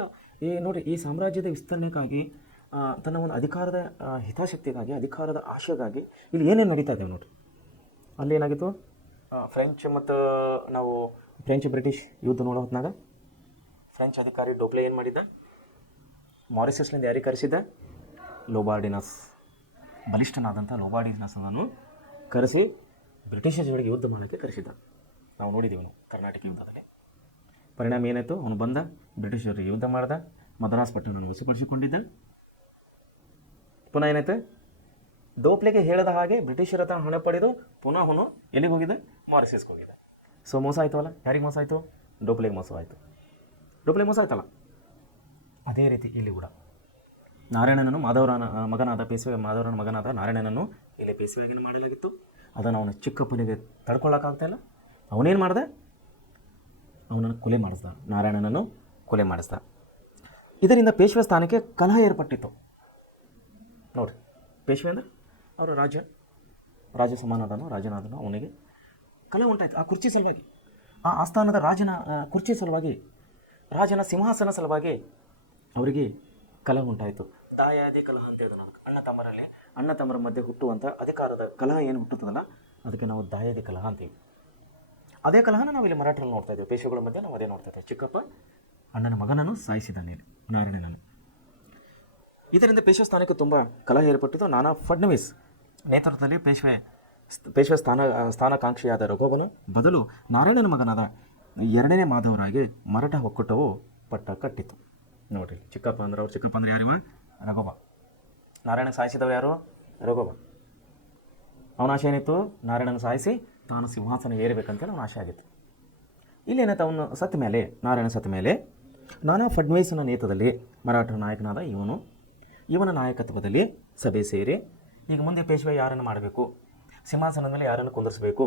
ನೋಡಿ, ಈ ಸಾಮ್ರಾಜ್ಯದ ವಿಸ್ತರಣೆಗಾಗಿ, ತನ್ನ ಒಂದು ಅಧಿಕಾರದ ಹಿತಾಸಕ್ತಿಗಾಗಿ, ಅಧಿಕಾರದ ಆಶೆಗಾಗಿ ಇಲ್ಲಿ ಏನೇನು ನಡೀತಾ ಇದ್ದೇವೆ ನೋಡಿರಿ. ಅಲ್ಲಿ ಏನಾಗಿತ್ತು, ಫ್ರೆಂಚ್ ಮತ್ತು ನಾವು ಬ್ರಿಟಿಷ್ ಯುದ್ಧ ನೋಡೋ ಹೊತ್ನಾಗ ಫ್ರೆಂಚ್ ಅಧಿಕಾರಿ ಡೋಪ್ಲೆ ಏನು ಮಾಡಿದ್ದ, ಮಾರಿಷಸ್ನಿಂದ ಯಾರಿಗೆ ಕರೆಸಿದ್ದ? ಲೋಬಾರ್ಡಿನಸ್, ಬಲಿಷ್ಠನಾದಂಥ ಲೋಬಾರ್ಡಿನಸ್ನನ್ನು ಕರೆಸಿ ಬ್ರಿಟಿಷರ ಜೊತೆಗೆ ಯುದ್ಧ ಮಾಡೋಕ್ಕೆ ಕರೆಸಿದ್ದ. ನಾವು ನೋಡಿದ್ದೀವಿ ಕರ್ನಾಟಕ ಯುದ್ಧದಲ್ಲಿ. ಪರಿಣಾಮ ಏನಾಯಿತು, ಅವನು ಬಂದ, ಬ್ರಿಟಿಷರಿಗೆ ಯುದ್ಧ ಮಾಡ್ದ, ಮದ್ರಾಸ್ ಪಟ್ಟಣವನ್ನು ವಶಪಡಿಸಿಕೊಂಡಿದ್ದ. ಪುನಃ ಏನಾಯ್ತು, ಡೋಪ್ಲೆಗೆ ಹೇಳಿದ ಹಾಗೆ ಬ್ರಿಟಿಷರ ಹತ್ರ ಹಣ ಪಡೆದು ಪುನಃ ಅವನು ಎಲ್ಲಿಗೆ ಹೋಗಿದ್ದ? ಮಾರಿಷಸ್ಗೆ ಹೋಗಿದ್ದ. ಸೊ ಮೋಸ ಆಯಿತು. ಯಾರಿಗೆ ಮೋಸ ಆಯಿತು? ಡೋಪ್ಲೆಗೆ ಮೋಸ ಆಯ್ತಲ್ಲ. ಅದೇ ರೀತಿ ಇಲ್ಲಿ ಕೂಡ ನಾರಾಯಣನನ್ನು ಮಾಧವರಾವನ ಮಗನಾದ ನಾರಾಯಣನನ್ನು ಇಲ್ಲಿ ಪೇಶ್ವೆಯಾಗಿ ಮಾಡಲಾಗಿತ್ತು. ಅದನ್ನು ಅವನ ಚಿಕ್ಕಪ್ಪನಿಗೆ ತಡ್ಕೊಳ್ಳೋಕ್ಕಾಗ್ತಾಯಿಲ್ಲ. ಅವನೇನು ಮಾಡ್ದೆ? ಅವನನ್ನು ಕೊಲೆ ಮಾಡಿಸ್ದ, ನಾರಾಯಣನನ್ನು ಕೊಲೆ ಮಾಡಿಸ್ದ. ಇದರಿಂದ ಪೇಶ್ವೆ ಸ್ಥಾನಕ್ಕೆ ಕಲಹ ಏರ್ಪಟ್ಟಿತ್ತು. ನೋಡಿ, ಪೇಶ್ವೆ ಅಂದರೆ ಅವರ ರಾಜ ರಾಜನಾದನು, ಅವನಿಗೆ ಕಲಹ ಉಂಟಾಯಿತು. ಆ ಕುರ್ಚಿ ಸಲುವಾಗಿ, ಆ ಆಸ್ಥಾನದ ರಾಜನ ಕುರ್ಚಿ ಸಲುವಾಗಿ, ರಾಜನ ಸಿಂಹಾಸನ ಸಲುವಾಗಿ ಅವರಿಗೆ ಕಲಹ ಉಂಟಾಯಿತು. ದಾಯಾದಿ ಕಲಹ ಅಂತ ಹೇಳಿದೆ ನಾನು. ಅಣ್ಣ ತಮ್ಮರ ಮಧ್ಯೆ ಹುಟ್ಟುವಂಥ ಅಧಿಕಾರದ ಕಲಹ ಏನು ಹುಟ್ಟುತ್ತದಲ್ಲ, ಅದಕ್ಕೆ ನಾವು ದಾಯಾದಿ ಕಲಹ ಅಂತೀವಿ. ಅದೇ ಕಲಹನ ನಾವು ಇಲ್ಲಿ ಮರಾಠರಲ್ಲಿ ನೋಡ್ತಾ ಇದ್ದೇವೆ. ಪೇಶ್ವೆಗಳ ಮಧ್ಯೆ ನಾವು ಅದೇ ನೋಡ್ತಾ ಇದ್ದೇವೆ. ಚಿಕ್ಕಪ್ಪ ಅಣ್ಣನ ಮಗನನ್ನು ಸಾಯಿಸಿದ್ದಾನೆ ನಾರಾಯಣನನ್ನು. ಇದರಿಂದ ಪೇಶ್ವೆ ಸ್ಥಾನಕ್ಕೆ ತುಂಬ ಕಲಹ ಏರ್ಪಟ್ಟಿದ್ದು. ನಾನಾ ಫಡ್ನವೀಸ್ ನೇತೃತ್ವದಲ್ಲಿ ಪೇಶ್ವೆ ಸ್ಥಾನಾಕಾಂಕ್ಷಿಯಾದ ರಘುವನ ಬದಲು ನಾರಾಯಣನ ಮಗನಾದ ಎರಡನೇ ಮಾಧವರಾಗಿ ಮರಾಠ ಒಕ್ಕೂಟವು ಪಟ್ಟ ಕಟ್ಟಿತು. ನೋಡಿರಿ, ಚಿಕ್ಕಪ್ಪ ಅಂದ್ರೆ ಯಾರಿವ? ರಘುವ. ನಾರಾಯಣ ಸಾಯಿಸಿದವ ಯಾರು? ರಘುವ. ಅವನ ಆಶೆ ಏನಿತ್ತು? ನಾರಾಯಣನ ಸಾಯಿಸಿ ತಾನು ಸಿಂಹಾಸನ ಏರಬೇಕಂತೇಳಿ ಅವನ ಆಶೆ ಆಗಿತ್ತು. ಇಲ್ಲೇನೈತೆ, ಅವನು ಸತ್ತ ಮೇಲೆ, ನಾರಾಯಣ ಸತ್ತ ಮೇಲೆ ನಾನಾ ಫಡ್ನವೀಸನ ನೇತೃತ್ವದಲ್ಲಿ ಮರಾಠ ನಾಯಕನಾದ ಇವನ ನಾಯಕತ್ವದಲ್ಲಿ ಸಭೆ ಸೇರಿ ಈಗ ಮುಂದೆ ಪೇಶ್ವೆ ಯಾರನ್ನು ಮಾಡಬೇಕು, ಸಿಂಹಾಸನದ ಮೇಲೆ ಯಾರನ್ನು ಕುಂದಿರಿಸಬೇಕು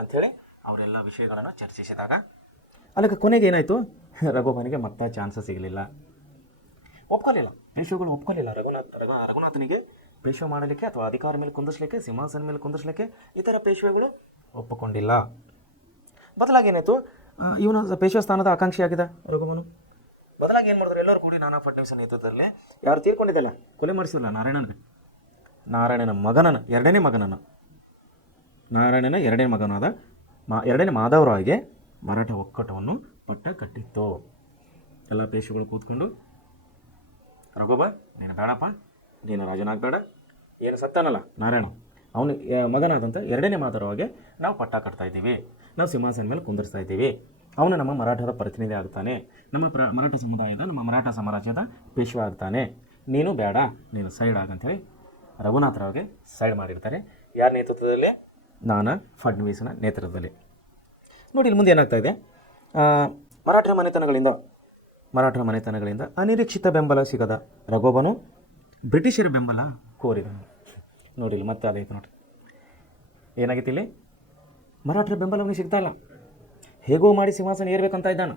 ಅಂಥೇಳಿ ಅವರೆಲ್ಲ ವಿಷಯಗಳನ್ನು ಚರ್ಚಿಸಿದಾಗ ಅಲ್ಲಿಗೆ ಕೊನೆಗೆ ಏನಾಯಿತು, ರಘುವನಿಗೆ ಮತ್ತೆ ಚಾನ್ಸ್ ಸಿಗಲಿಲ್ಲ. ಒಪ್ಕೊಳ್ಳಿಲ್ಲ, ಪೇಶ್ವೆಗಳು ಒಪ್ಕೊಳ್ಳಿಲ್ಲ ರಘುನಾಥನಿಗೆ ಪೇಶ್ವೆ ಮಾಡಲಿಕ್ಕೆ ಅಥವಾ ಅಧಿಕಾರ ಮೇಲೆ ಕುಂದಿಸ್ಲಿಕ್ಕೆ, ಸಿಂಹಾಸನ ಮೇಲೆ ಕುಂದಿಸ್ಲಿಕ್ಕೆ ಇತರ ಪೇಶ್ವೆಗಳು ಒಪ್ಪಿಕೊಂಡಿಲ್ಲ. ಬದಲಾಗಿ ಏನಾಯಿತು, ಇವನು ಪೇಶ್ವೆ ಸ್ಥಾನದ ಆಕಾಂಕ್ಷಿಯಾಗಿದ್ದ ರಘುವನು. ಬದಲಾಗಿ ಏನು ಮಾಡಿದ್ರು, ಎಲ್ಲರೂ ಕೂಡಿ ನಾನಾ ಫಡ್ನವೀಸ್ ನೇತೃತ್ವದಲ್ಲಿ ಯಾರು ತೀರ್ಕೊಂಡಿದ್ದಲ್ಲ, ಕೊಲೆ ಮಾಡಿಸಿಲ್ಲ ನಾರಾಯಣನ ಮಗನನ್ನು, ಎರಡನೇ ಮಗನಾದ ಎರಡನೇ ಮಾಧವರಾಗೆ ಮರಾಠ ಒಕ್ಕೂಟವನ್ನು ಪಟ್ಟ ಕಟ್ಟಿತ್ತು. ಎಲ್ಲ ಪೇಶ್ವೆಗಳು ಕೂತ್ಕೊಂಡು, ರಘುಬ ನೀನು ಬೇಡಪ್ಪ, ನೀನು ರಾಜನಾಗಬೇಡ, ಏನು ಸತ್ತಾನಲ್ಲ ನಾರಾಯಣ, ಅವನು ಮಗನಾದಂಥ ಎರಡನೇ ಮಾಧವರಾಗೆ ನಾವು ಪಟ್ಟ ಕಟ್ತಾ ಇದ್ದೀವಿ, ನಾವು ಸಿಂಹಾಸನ ಮೇಲೆ ಕುಂದಿರ್ಸ್ತಾ ಇದ್ದೀವಿ, ಅವನು ನಮ್ಮ ಮರಾಠದ ಪ್ರತಿನಿಧಿ ಆಗ್ತಾನೆ, ನಮ್ಮ ಮರಾಠ ಸಮುದಾಯದ, ನಮ್ಮ ಮರಾಠ ಸಾಮ್ರಾಜ್ಯದ ಪೇಶ್ವೆ ಆಗ್ತಾನೆ, ನೀನು ಬೇಡ, ನೀನು ಸೈಡ್ ಆಗಂಥೇಳಿ ರಘುನಾಥರಾವ್ಗೆ ಸೈಡ್ ಮಾಡಿರ್ತಾರೆ. ಯಾರ ನೇತೃತ್ವದಲ್ಲಿ? ನಾನಾ ಫಡ್ನವೀಸನ ನೇತೃತ್ವದಲ್ಲಿ. ನೋಡಿ, ಇಲ್ಲಿ ಮುಂದೆ ಏನಾಗ್ತಾ ಇದೆ, ಮರಾಠ ಮನೆತನಗಳಿಂದ ಅನಿರೀಕ್ಷಿತ ಬೆಂಬಲ ಸಿಗದ ರಘುವನು ಬ್ರಿಟಿಷರ ಬೆಂಬಲ ಕೋರಿದನು. ನೋಡಿ, ಇಲ್ಲಿ ಮತ್ತೆ ಅದಾಯ್ತು ನೋಡಿ, ಏನಾಗಿತ್ತು ಇಲ್ಲಿ, ಮರಾಠರ ಬೆಂಬಲ ಅವನಿಗೆ ಸಿಗ್ತಾ ಇಲ್ಲ. ಹೇಗೋ ಮಾಡಿ ಸಿಂಹಾಸನ ಏರ್ಬೇಕಂತ ಇದ್ದಾನೆ,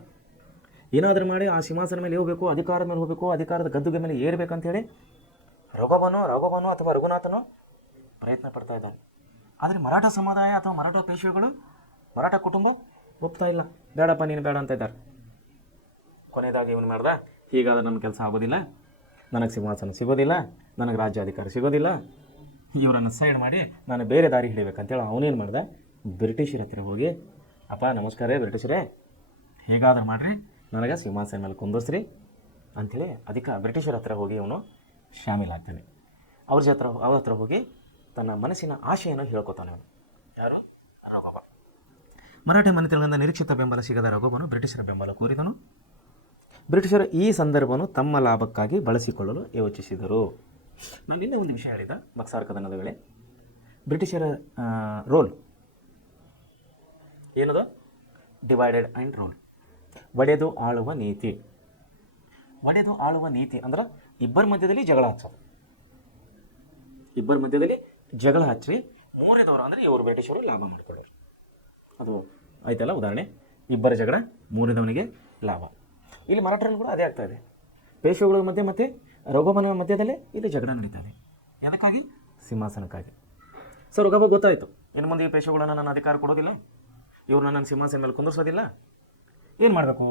ಏನಾದರೂ ಮಾಡಿ ಆ ಸಿಂಹಾಸನ ಮೇಲೆ ಹೋಗಬೇಕು, ಅಧಿಕಾರದ ಮೇಲೆ ಹೋಗಬೇಕು, ಅಧಿಕಾರದ ಗದ್ದುಗೆ ಮೇಲೆ ಏರ್ಬೇಕಂತೇಳಿ ರಘುವನು ಅಥವಾ ರಘುನಾಥನು ಪ್ರಯತ್ನ ಪಡ್ತಾ ಇದ್ದಾನೆ. ಆದರೆ ಮರಾಠ ಸಮುದಾಯ ಅಥವಾ ಮರಾಠ ಪೇಶ್ವೆಗಳು, ಮರಾಠ ಕುಟುಂಬ ಒಪ್ತಾ ಇಲ್ಲ, ಬೇಡಪ್ಪ ನೀನು ಬೇಡ ಅಂತ ಇದ್ದಾರೆ. ಕೊನೆಯದಾಗಿ ಇವನು ಮಾಡ್ದ, ಹೀಗಾದ್ರೆ ನನ್ನ ಕೆಲಸ ಆಗೋದಿಲ್ಲ, ನನಗೆ ಸಿಂಹಾಸನ ಸಿಗೋದಿಲ್ಲ, ನನಗೆ ರಾಜ್ಯಾಧಿಕಾರ ಸಿಗೋದಿಲ್ಲ, ಇವರನ್ನು ಸೈಡ್ ಮಾಡಿ ನಾನು ಬೇರೆ ದಾರಿ ಹಿಡಿಬೇಕಂತೇಳಿ ಅವನೇನು ಮಾಡ್ದೆ, ಬ್ರಿಟಿಷರ ಹತ್ತಿರ ಹೋಗಿ, ಅಪ್ಪ ನಮಸ್ಕಾರ ಬ್ರಿಟಿಷರೇ, ಹೇಗಾದ್ರೂ ಮಾಡಿರಿ ನನಗೆ ಸಿಂಹಾಸನ ಮೇಲೆ ಕುಂದಿಸ್ರಿ ಅಂಥೇಳಿ ಬ್ರಿಟಿಷರ ಹತ್ರ ಹೋಗಿ ಅವನು ಶಾಮೀಲಾಗ್ತಾನೆ. ಅವ್ರ ಹತ್ರ ಹೋಗಿ ತನ್ನ ಮನಸ್ಸಿನ ಆಶೆಯನ್ನು ಹೇಳ್ಕೊತಾನೆ ಅವನು. ಯಾರು? ರಘುವ. ಮರಾಠ ಮನೆತನಗಳಿಂದ ನಿರೀಕ್ಷಿತ ಬೆಂಬಲ ಸಿಗದ ರಘುವನು ಬ್ರಿಟಿಷರ ಬೆಂಬಲ ಕೋರಿದನು. ಬ್ರಿಟಿಷರು ಈ ಸಂದರ್ಭವನ್ನು ತಮ್ಮ ಲಾಭಕ್ಕಾಗಿ ಬಳಸಿಕೊಳ್ಳಲು ಯೋಚಿಸಿದರು. ನಾನು ನಿನ್ನೆ ಒಂದು ವಿಷಯ ಹೇಳಿದ, ಬಕ್ಸಾರ್ ಕದನದ ವೇಳೆ ಬ್ರಿಟಿಷರ ರೋಲ್ ಏನದು? ಡಿವೈಡೆಡ್ ಆ್ಯಂಡ್ ರೂಲ್, ಒಡೆದು ಆಳುವ ನೀತಿ. ಅಂದ್ರೆ ಇಬ್ಬರ ಮಧ್ಯದಲ್ಲಿ ಜಗಳ ಹಚ್ಚಿ ಮೂರನೇದವರು ಅಂದರೆ ಇವರು ಬ್ರಿಟಿಷರು ಲಾಭ ಮಾಡಿಕೊಳ್ಳೋರು. ಅದು ಆಯ್ತಲ್ಲ ಉದಾಹರಣೆ, ಇಬ್ಬರ ಜಗಳ, ಮೂರನೇದವನಿಗೆ ಲಾಭ. ಇಲ್ಲಿ ಮರಾಠರಲ್ಲಿ ಕೂಡ ಅದೇ ಆಗ್ತಾ ಇದೆ. ಪೇಶ್ವೆಗಳ ಮಧ್ಯೆ ಮತ್ತು ರಘುವನ ಮಧ್ಯದಲ್ಲೇ ಇಲ್ಲಿ ಜಗಳ ನಡೀತಾ ಇದೆ. ಅದಕ್ಕಾಗಿ ಸಿಂಹಾಸನಕ್ಕಾಗಿ. ಸೊ ರಘುವ ಗೊತ್ತಾಯಿತು, ಇನ್ನು ಮುಂದೆ ಈ ಪೇಶ್ವೆಗಳನ್ನು ನನ್ನ ಅಧಿಕಾರ ಕೊಡೋದಿಲ್ಲ, ಇವ್ರು ನನ್ನ ಸಿಂಹಾಸನ ಮೇಲೆ ಕುಂದಿರ್ಸೋದಿಲ್ಲ, ಏನು ಮಾಡಬೇಕು?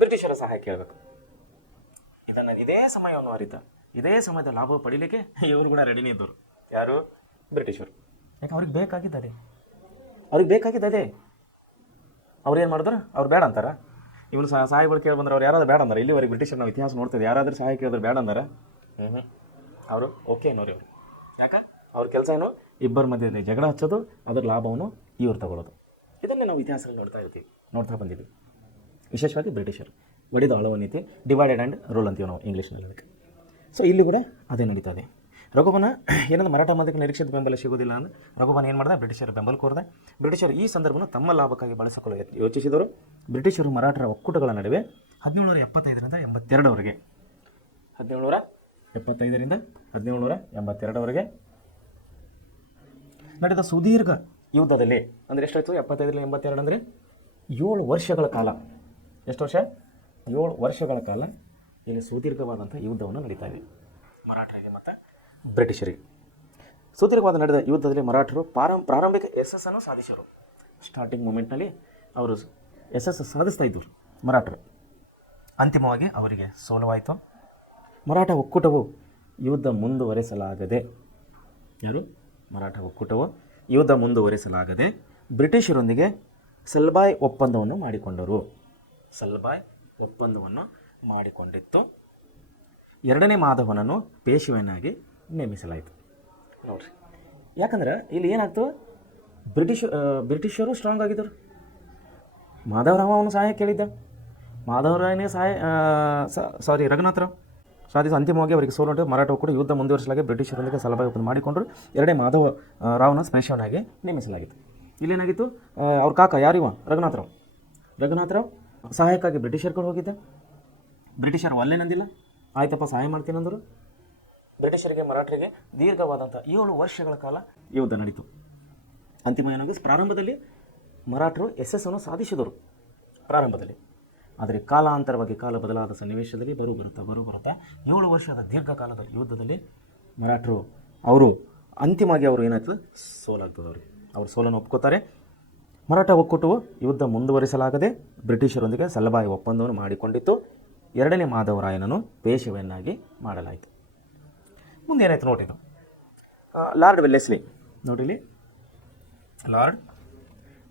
ಬ್ರಿಟಿಷರ ಸಹಾಯ ಕೇಳಬೇಕು. ಇದೇ ಸಮಯವನ್ನು ಅರಿತ, ಇದೇ ಸಮಯದ ಲಾಭ ಪಡೀಲಿಕ್ಕೆ ಇವರು ಕೂಡ ರೆಡಿನೇ ಇದ್ದರು. ಯಾರು? ಬ್ರಿಟಿಷರು. ಯಾಕೆ ಅವ್ರಿಗೆ ಬೇಕಾಗಿದ್ದದೆ. ಅವ್ರು ಏನು ಮಾಡಿದ್ರು? ಅವ್ರು ಬೇಡ ಅಂತಾರ. ಇವನು ಸಹಾಯಗಳು ಕೇಳಿ ಬಂದ್ರೆ ಅವ್ರು ಯಾರಾದ್ರೂ ಬೇಡ ಅಂದಾರೆ? ಇಲ್ಲಿವರೆಗೆ ಬ್ರಿಟಿಷರ್ ನಾವು ಇತಿಹಾಸ ನೋಡ್ತಿದ್ದೆ, ಯಾರಾದ್ರೂ ಸಹಾಯ ಕೇಳಿದ್ರೆ ಬೇಡ ಅಂದಾರ? ಅವರು ಓಕೆ ಅನ್ನೋರಿ ಅವರು. ಯಾಕೆ? ಅವ್ರ ಕೆಲಸ ಏನು? ಇಬ್ಬರ ಮಧ್ಯದಲ್ಲಿ ಜಗಳ ಹಚ್ಚೋದು, ಅದರ ಲಾಭವನ್ನು ಇವ್ರು ತಗೊಳ್ಳೋದು. ಇದನ್ನೇ ನಾವು ಇತಿಹಾಸದಲ್ಲಿ ನೋಡ್ತಾ ಬಂದಿದ್ವಿ. ವಿಶೇಷವಾಗಿ ಬ್ರಿಟಿಷರು ಒಡೆದು ಆಳುವ ನೀತಿ, ಡಿವೈಡೆಡ್ ಆ್ಯಂಡ್ ರೂಲ್ ಅಂತೀವಿ ನಾವು ಇಂಗ್ಲೀಷ್ನಲ್ಲಿ ಅದಕ್ಕೆ. ಸೊ ಇಲ್ಲಿ ಕೂಡ ಅದೇ ನಡೀತಾ ಇದೆ. ರಘುವನ ಏನಂದ್ರೆ ಮರಾಠ ಮಧ್ಯಕ್ಕೆ ನಿರೀಕ್ಷಿತ ಬೆಂಬಲ ಸಿಗೋದಿಲ್ಲ ಅಂದರೆ ರಘುವನ ಏನು ಮಾಡಿದ? ಬ್ರಿಟಿಷರ ಬೆಂಬಲ ಕೋರಿದೆ. ಬ್ರಿಟಿಷರು ಈ ಸಂದರ್ಭವನ್ನು ತಮ್ಮ ಲಾಭಕ್ಕಾಗಿ ಬಳಸಿಕೊಳ್ಳಲು ಯೋಚಿಸಿದರು. ಬ್ರಿಟಿಷರು ಮರಾಠರ ಒಕ್ಕೂಟಗಳ ನಡುವೆ 1775ರಿಂದ 1782ವರೆಗೆ 1782ವರೆಗೆ ನಡೆದ ಸುದೀರ್ಘ ಯುದ್ಧದಲ್ಲಿ, ಅಂದರೆ ಎಷ್ಟಾಯಿತು? 75ರಿಂದ 82 ಅಂದರೆ 7 ವರ್ಷಗಳ ಕಾಲ. ಎಷ್ಟು ವರ್ಷ? 7 ವರ್ಷಗಳ ಕಾಲ ಇಲ್ಲಿ ಸುದೀರ್ಘವಾದಂಥ ಯುದ್ಧವನ್ನು ನಡೀತಾ ಇದೆ ಮರಾಠರಿಗೆ ಮತ್ತು ಬ್ರಿಟಿಷರಿಗೆ. ಸುದೀರ್ಘವಾದ ನಡೆದ ಯುದ್ಧದಲ್ಲಿ ಮರಾಠರು ಪ್ರಾರಂಭಿಕ ಯಶಸ್ಸನ್ನು ಸಾಧಿಸಿದರು. ಸ್ಟಾರ್ಟಿಂಗ್ ಮೂಮೆಂಟ್ನಲ್ಲಿ ಅವರು ಯಶಸ್ಸು ಸಾಧಿಸ್ತಾ ಇದ್ದರು ಮರಾಠರು. ಅಂತಿಮವಾಗಿ ಅವರಿಗೆ ಸೋಲವಾಯಿತು. ಮರಾಠ ಒಕ್ಕೂಟವು ಯುದ್ಧ ಮುಂದುವರೆಸಲಾಗದೆ ಬ್ರಿಟಿಷರೊಂದಿಗೆ ಸಲ್ಬಾಯ್ ಒಪ್ಪಂದವನ್ನು ಮಾಡಿಕೊಂಡಿತ್ತು. ಎರಡನೇ ಮಾಧವನನ್ನು ಪೇಶ್ವೆಯನ್ನಾಗಿ ನೇಮಿಸಲಾಯಿತು. ನೋಡಿರಿ, ಯಾಕಂದ್ರೆ ಇಲ್ಲಿ ಏನಾಗ್ತು, ಬ್ರಿಟಿಷರು ಸ್ಟ್ರಾಂಗ್ ಆಗಿದ್ದರು. ಮಾಧವರಾವ ಅವನು ಸಹಾಯ ಕೇಳಿದ್ದ. ಮಾಧವರಾಯನೇ ರಘುನಾಥರಾವ್ ಸಾಧಿಸಿ ಅಂತಿಮವಾಗಿ ಅವರಿಗೆ ಸೋಲುಂಟು ಮರಾಠ ಒಕ್ಕೂಟ ಯುದ್ಧ ಮುಂದುವರಿಸಲಾಗಿ ಬ್ರಿಟಿಷರೊಂದಿಗೆ ಸಲಭಾಗಿ ಒಪ್ಪಂದ ಮಾಡಿಕೊಂಡರು. ಎರಡನೇ ಮಾಧವ ರಾವ್ನ ಪೇಶ್ವೆಯನ್ನಾಗಿ ನೇಮಿಸಲಾಗಿತ್ತು. ಇಲ್ಲೇನಾಗಿತ್ತು, ಅವ್ರ ಕಾಕ ಯಾರಿವ ರಘುನಾಥರಾವ್ ಸಹಾಯಕ್ಕಾಗಿ ಬ್ರಿಟಿಷರ್ ಕಡೆ ಹೋಗಿದ್ದ. ಬ್ರಿಟಿಷರು ಅಲ್ಲೇನಂದಿಲ್ಲ, ಆಯ್ತಪ್ಪ ಸಹಾಯ ಮಾಡ್ತೀನಂದರು. ಬ್ರಿಟಿಷರಿಗೆ ಮರಾಠರಿಗೆ ದೀರ್ಘವಾದಂಥ 7 ವರ್ಷಗಳ ಕಾಲ ಯುದ್ಧ ನಡೀತು. ಅಂತಿಮ ಏನಾಗಿ ಪ್ರಾರಂಭದಲ್ಲಿ ಮರಾಠರು ಯಶಸ್ಸನ್ನು ಸಾಧಿಸಿದರು ಪ್ರಾರಂಭದಲ್ಲಿ. ಆದರೆ ಕಾಲಾಂತರವಾಗಿ ಕಾಲ ಬದಲಾದ ಸನ್ನಿವೇಶದಲ್ಲಿ ಬರುತ್ತಾ 7 ವರ್ಷದ ದೀರ್ಘಕಾಲದ ಯುದ್ಧದಲ್ಲಿ ಮರಾಠರು ಅಂತಿಮವಾಗಿ ಏನಾಯ್ತದೆ, ಸೋಲಾಗ್ತದೆ. ಅವರು ಸೋಲನ್ನು ಒಪ್ಕೋತಾರೆ. ಮರಾಠ ಒಕ್ಕೂಟವು ಯುದ್ಧ ಮುಂದುವರಿಸಲಾಗದೆ ಬ್ರಿಟಿಷರೊಂದಿಗೆ ಸಲಭಾಯಿ ಒಪ್ಪಂದವನ್ನು ಮಾಡಿಕೊಂಡಿತ್ತು. ಎರಡನೇ ಮಾಧವರಾಯನನ್ನು ಪೇಶ್ವೆಯನ್ನಾಗಿ ಮಾಡಲಾಯಿತು. ಮುಂದೆ ಏನಾಯ್ತು ನೋಡಿದ್ದು, ಲಾರ್ಡ್ ವೆಲ್ಲೆಸ್ಲಿ. ನೋಡಿಲಿ, ಲಾರ್ಡ್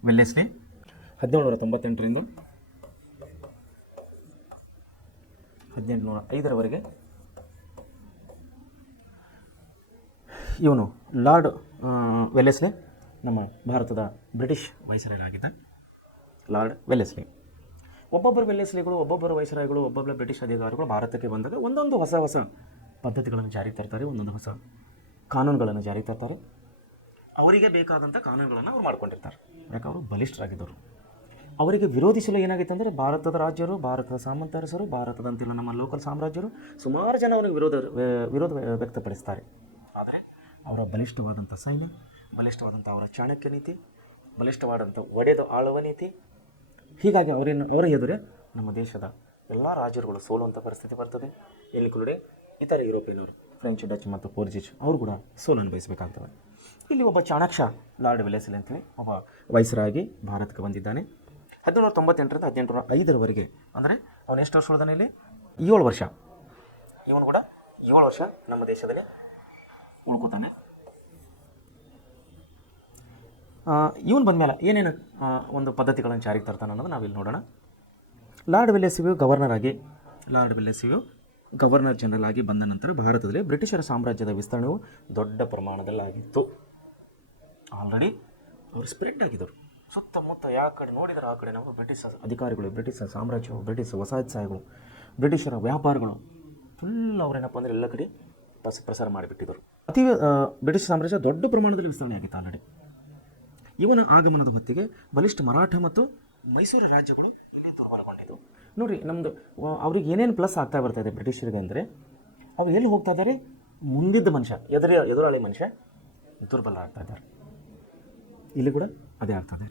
ವೆಲ್ಲೆಸ್ಲಿ 1798ರಿಂದ 1805 ಇವನು ಲಾರ್ಡ್ ವೆಲ್ಲೆಸ್ಲಿ ನಮ್ಮ ಭಾರತದ ಬ್ರಿಟಿಷ್ ವೈಸರಾಯ್ ಆಗಿದ್ದ ಲಾರ್ಡ್ ವೆಲ್ಲೆಸ್ಲಿ. ಒಬ್ಬೊಬ್ಬರು ವೆಲ್ಲೆಸ್ಲಿಗಳು, ಒಬ್ಬೊಬ್ಬರು ವೈಸರಾಯ್ಗಳು, ಒಬ್ಬೊಬ್ಬರು ಬ್ರಿಟಿಷ್ ಅಧಿಕಾರಿಗಳು ಭಾರತಕ್ಕೆ ಬಂದಾಗ ಒಂದೊಂದು ಹೊಸ ಪದ್ಧತಿಗಳನ್ನು ಜಾರಿಗೆ ತರ್ತಾರೆ, ಒಂದೊಂದು ಹೊಸ ಕಾನೂನುಗಳನ್ನು ಜಾರಿಗೆ ತರ್ತಾರೆ. ಅವರಿಗೆ ಬೇಕಾದಂಥ ಕಾನೂನುಗಳನ್ನು ಅವ್ರು ಮಾಡ್ಕೊಂಡಿರ್ತಾರೆ. ಯಾಕೆ ಅವರು ಬಲಿಷ್ಠರಾಗಿದ್ದರು. ಅವರಿಗೆ ವಿರೋಧಿಸಲು ಏನಾಗಿತ್ತು ಅಂದರೆ ಭಾರತದ ರಾಜ್ಯರು, ಭಾರತದ ಸಾಮಂತರಸರು, ಭಾರತದಂತಿಲ್ಲ ನಮ್ಮ ಲೋಕಲ್ ಸಾಮ್ರಾಜ್ಯರು ಸುಮಾರು ಜನ ಅವರಿಗೆ ವಿರೋಧ ವ್ಯಕ್ತಪಡಿಸ್ತಾರೆ. ಆದರೆ ಅವರ ಬಲಿಷ್ಠವಾದಂಥ ಸೈನ್ಯ, ಬಲಿಷ್ಠವಾದಂಥ ಅವರ ಚಾಣಕ್ಯ ನೀತಿ, ಬಲಿಷ್ಠವಾದಂಥ ಒಡೆದು ಆಳುವ ನೀತಿ, ಹೀಗಾಗಿ ಅವರ ಎದುರೇ ನಮ್ಮ ದೇಶದ ಎಲ್ಲ ರಾಜರುಗಳು ಸೋಲುವಂಥ ಪರಿಸ್ಥಿತಿ ಬರ್ತದೆ. ಎಲ್ಲಿ ಕೂಡ ಇತರ ಯುರೋಪಿಯನ್ನರು, ಫ್ರೆಂಚ್, ಡಚ್ ಮತ್ತು ಪೋರ್ಚುಗೀಸ್ ಅವರು ಕೂಡ ಸೋಲನ್ನು ಬಯಸಬೇಕಾಗ್ತವೆ. ಇಲ್ಲಿ ಒಬ್ಬ ಚಾಣಕ್ಯ ಲಾರ್ಡ್ ವೆಲ್ಲೆಸ್ಲಿ ಅಂತೇಳಿ ಒಬ್ಬ ವೈಸರಾಗಿ ಭಾರತಕ್ಕೆ ಬಂದಿದ್ದಾನೆ. 1798ರಿಂದ 1805 ಅಂದರೆ ಅವನು ಎಷ್ಟು ವರ್ಷ ಉಳಿದಾನೆ ಇಲ್ಲಿ? 7 ವರ್ಷ. ಇವನು ಕೂಡ 7 ವರ್ಷ ನಮ್ಮ ದೇಶದಲ್ಲಿ ಉಳ್ಕೋತಾನೆ. ಇವನು ಬಂದಮೇಲೆ ಏನೇನು ಒಂದು ಪದ್ಧತಿಗಳನ್ನು ಜಾರಿಗೆ ತರ್ತಾನೆ ಅನ್ನೋದು ನಾವಿಲ್ಲಿ ನೋಡೋಣ. ಲಾರ್ಡ್ ವೆಲ್ಲೆಸ್ಲಿಯು ಗವರ್ನರ್ ಜನರಲ್ ಆಗಿ ಬಂದ ನಂತರ ಭಾರತದಲ್ಲಿ ಬ್ರಿಟಿಷರ ಸಾಮ್ರಾಜ್ಯದ ವಿಸ್ತರಣೆಯು ದೊಡ್ಡ ಪ್ರಮಾಣದಲ್ಲಾಗಿತ್ತು. ಆಲ್ರೆಡಿ ಅವರು ಸ್ಪ್ರೆಡ್ ಆಗಿದ್ದರು. ಸುತ್ತಮುತ್ತ ಯಾವ ಕಡೆ ನೋಡಿದರೆ ಆ ಕಡೆ ನಾವು ಬ್ರಿಟಿಷ್ ಅಧಿಕಾರಿಗಳು, ಬ್ರಿಟಿಷ್ ಸಾಮ್ರಾಜ್ಯವು, ಬ್ರಿಟಿಷ್ ವಸಾಹತುಶಾಹಿಗಳು, ಬ್ರಿಟಿಷರ ವ್ಯಾಪಾರಿಗಳು ಫುಲ್ ಅವರೇನಪ್ಪ ಅಂದರೆ ಎಲ್ಲ ಕಡೆ ಪ್ರಸಾರ ಮಾಡಿಬಿಟ್ಟಿದ್ದರು. ಬ್ರಿಟಿಷ್ ಸಾಮ್ರಾಜ್ಯ ದೊಡ್ಡ ಪ್ರಮಾಣದಲ್ಲಿ ವಿಸ್ತರಣೆ ಆಗಿತ್ತು ಆಲ್ರೆಡಿ. ಇವನ ಆಗಮನದ ಹೊತ್ತಿಗೆ ಬಲಿಷ್ಠ ಮರಾಠ ಮತ್ತು ಮೈಸೂರು ರಾಜ್ಯಗಳು ಇಲ್ಲಿ ದುರ್ಬಲಗೊಂಡಿದ್ದವು. ನೋಡಿರಿ, ನಮ್ಮದು ಅವ್ರಿಗೆ ಏನೇನು ಪ್ಲಸ್ ಆಗ್ತಾ ಬರ್ತಾಯಿದೆ ಬ್ರಿಟಿಷರಿಗೆ ಅಂದರೆ, ಅವು ಎಲ್ಲಿ ಹೋಗ್ತಾ ಇದ್ದಾರೆ, ಮುಂದಿದ್ದ ಮನುಷ್ಯ, ಎದುರಾಳಿ ಮನುಷ್ಯ ದುರ್ಬಲ ಆಗ್ತಾ ಇದ್ದಾರೆ. ಇಲ್ಲಿ ಕೂಡ ಅದೇ ಆಗ್ತಾ ಇದೆ.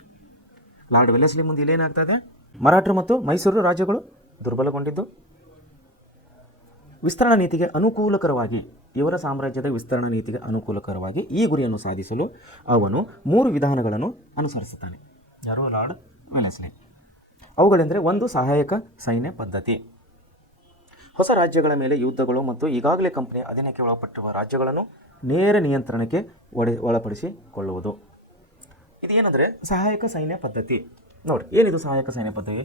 ಲಾರ್ಡ್ ವೆಲ್ಲೆಸ್ಲಿ ಮುಂದೆ ಇಲ್ಲೇನಾಗ್ತಾ ಇದೆ, ಮರಾಠರು ಮತ್ತು ಮೈಸೂರು ರಾಜ್ಯಗಳು ದುರ್ಬಲಗೊಂಡಿದ್ದು. ವಿಸ್ತರಣಾ ನೀತಿಗೆ ಅನುಕೂಲಕರವಾಗಿ, ಇವರ ಸಾಮ್ರಾಜ್ಯದ ವಿಸ್ತರಣಾ ನೀತಿಗೆ ಅನುಕೂಲಕರವಾಗಿ ಈ ಗುರಿಯನ್ನು ಸಾಧಿಸಲು ಅವನು 3 ವಿಧಾನಗಳನ್ನು ಅನುಸರಿಸುತ್ತಾನೆ. ಯಾರು? Lord Wellesley. ಅವುಗಳೆಂದರೆ, 1 ಸಹಾಯಕ ಸೈನ್ಯ ಪದ್ಧತಿ. ಹೊಸ ರಾಜ್ಯಗಳ ಮೇಲೆ ಯುದ್ಧಗಳು ಮತ್ತು ಈಗಾಗಲೇ ಕಂಪನಿಯ ಅಧೀನಕ್ಕೆ ಒಳಪಟ್ಟಿರುವ ರಾಜ್ಯಗಳನ್ನು ನೇರ ನಿಯಂತ್ರಣಕ್ಕೆ ಒಳಪಡಿಸಿಕೊಳ್ಳುವುದು. ಇದು ಏನಂದರೆ ಸಹಾಯಕ ಸೈನ್ಯ ಪದ್ಧತಿ. ನೋಡಿ, ಏನಿದು ಸಹಾಯಕ ಸೈನ್ಯ ಪದ್ಧತಿ?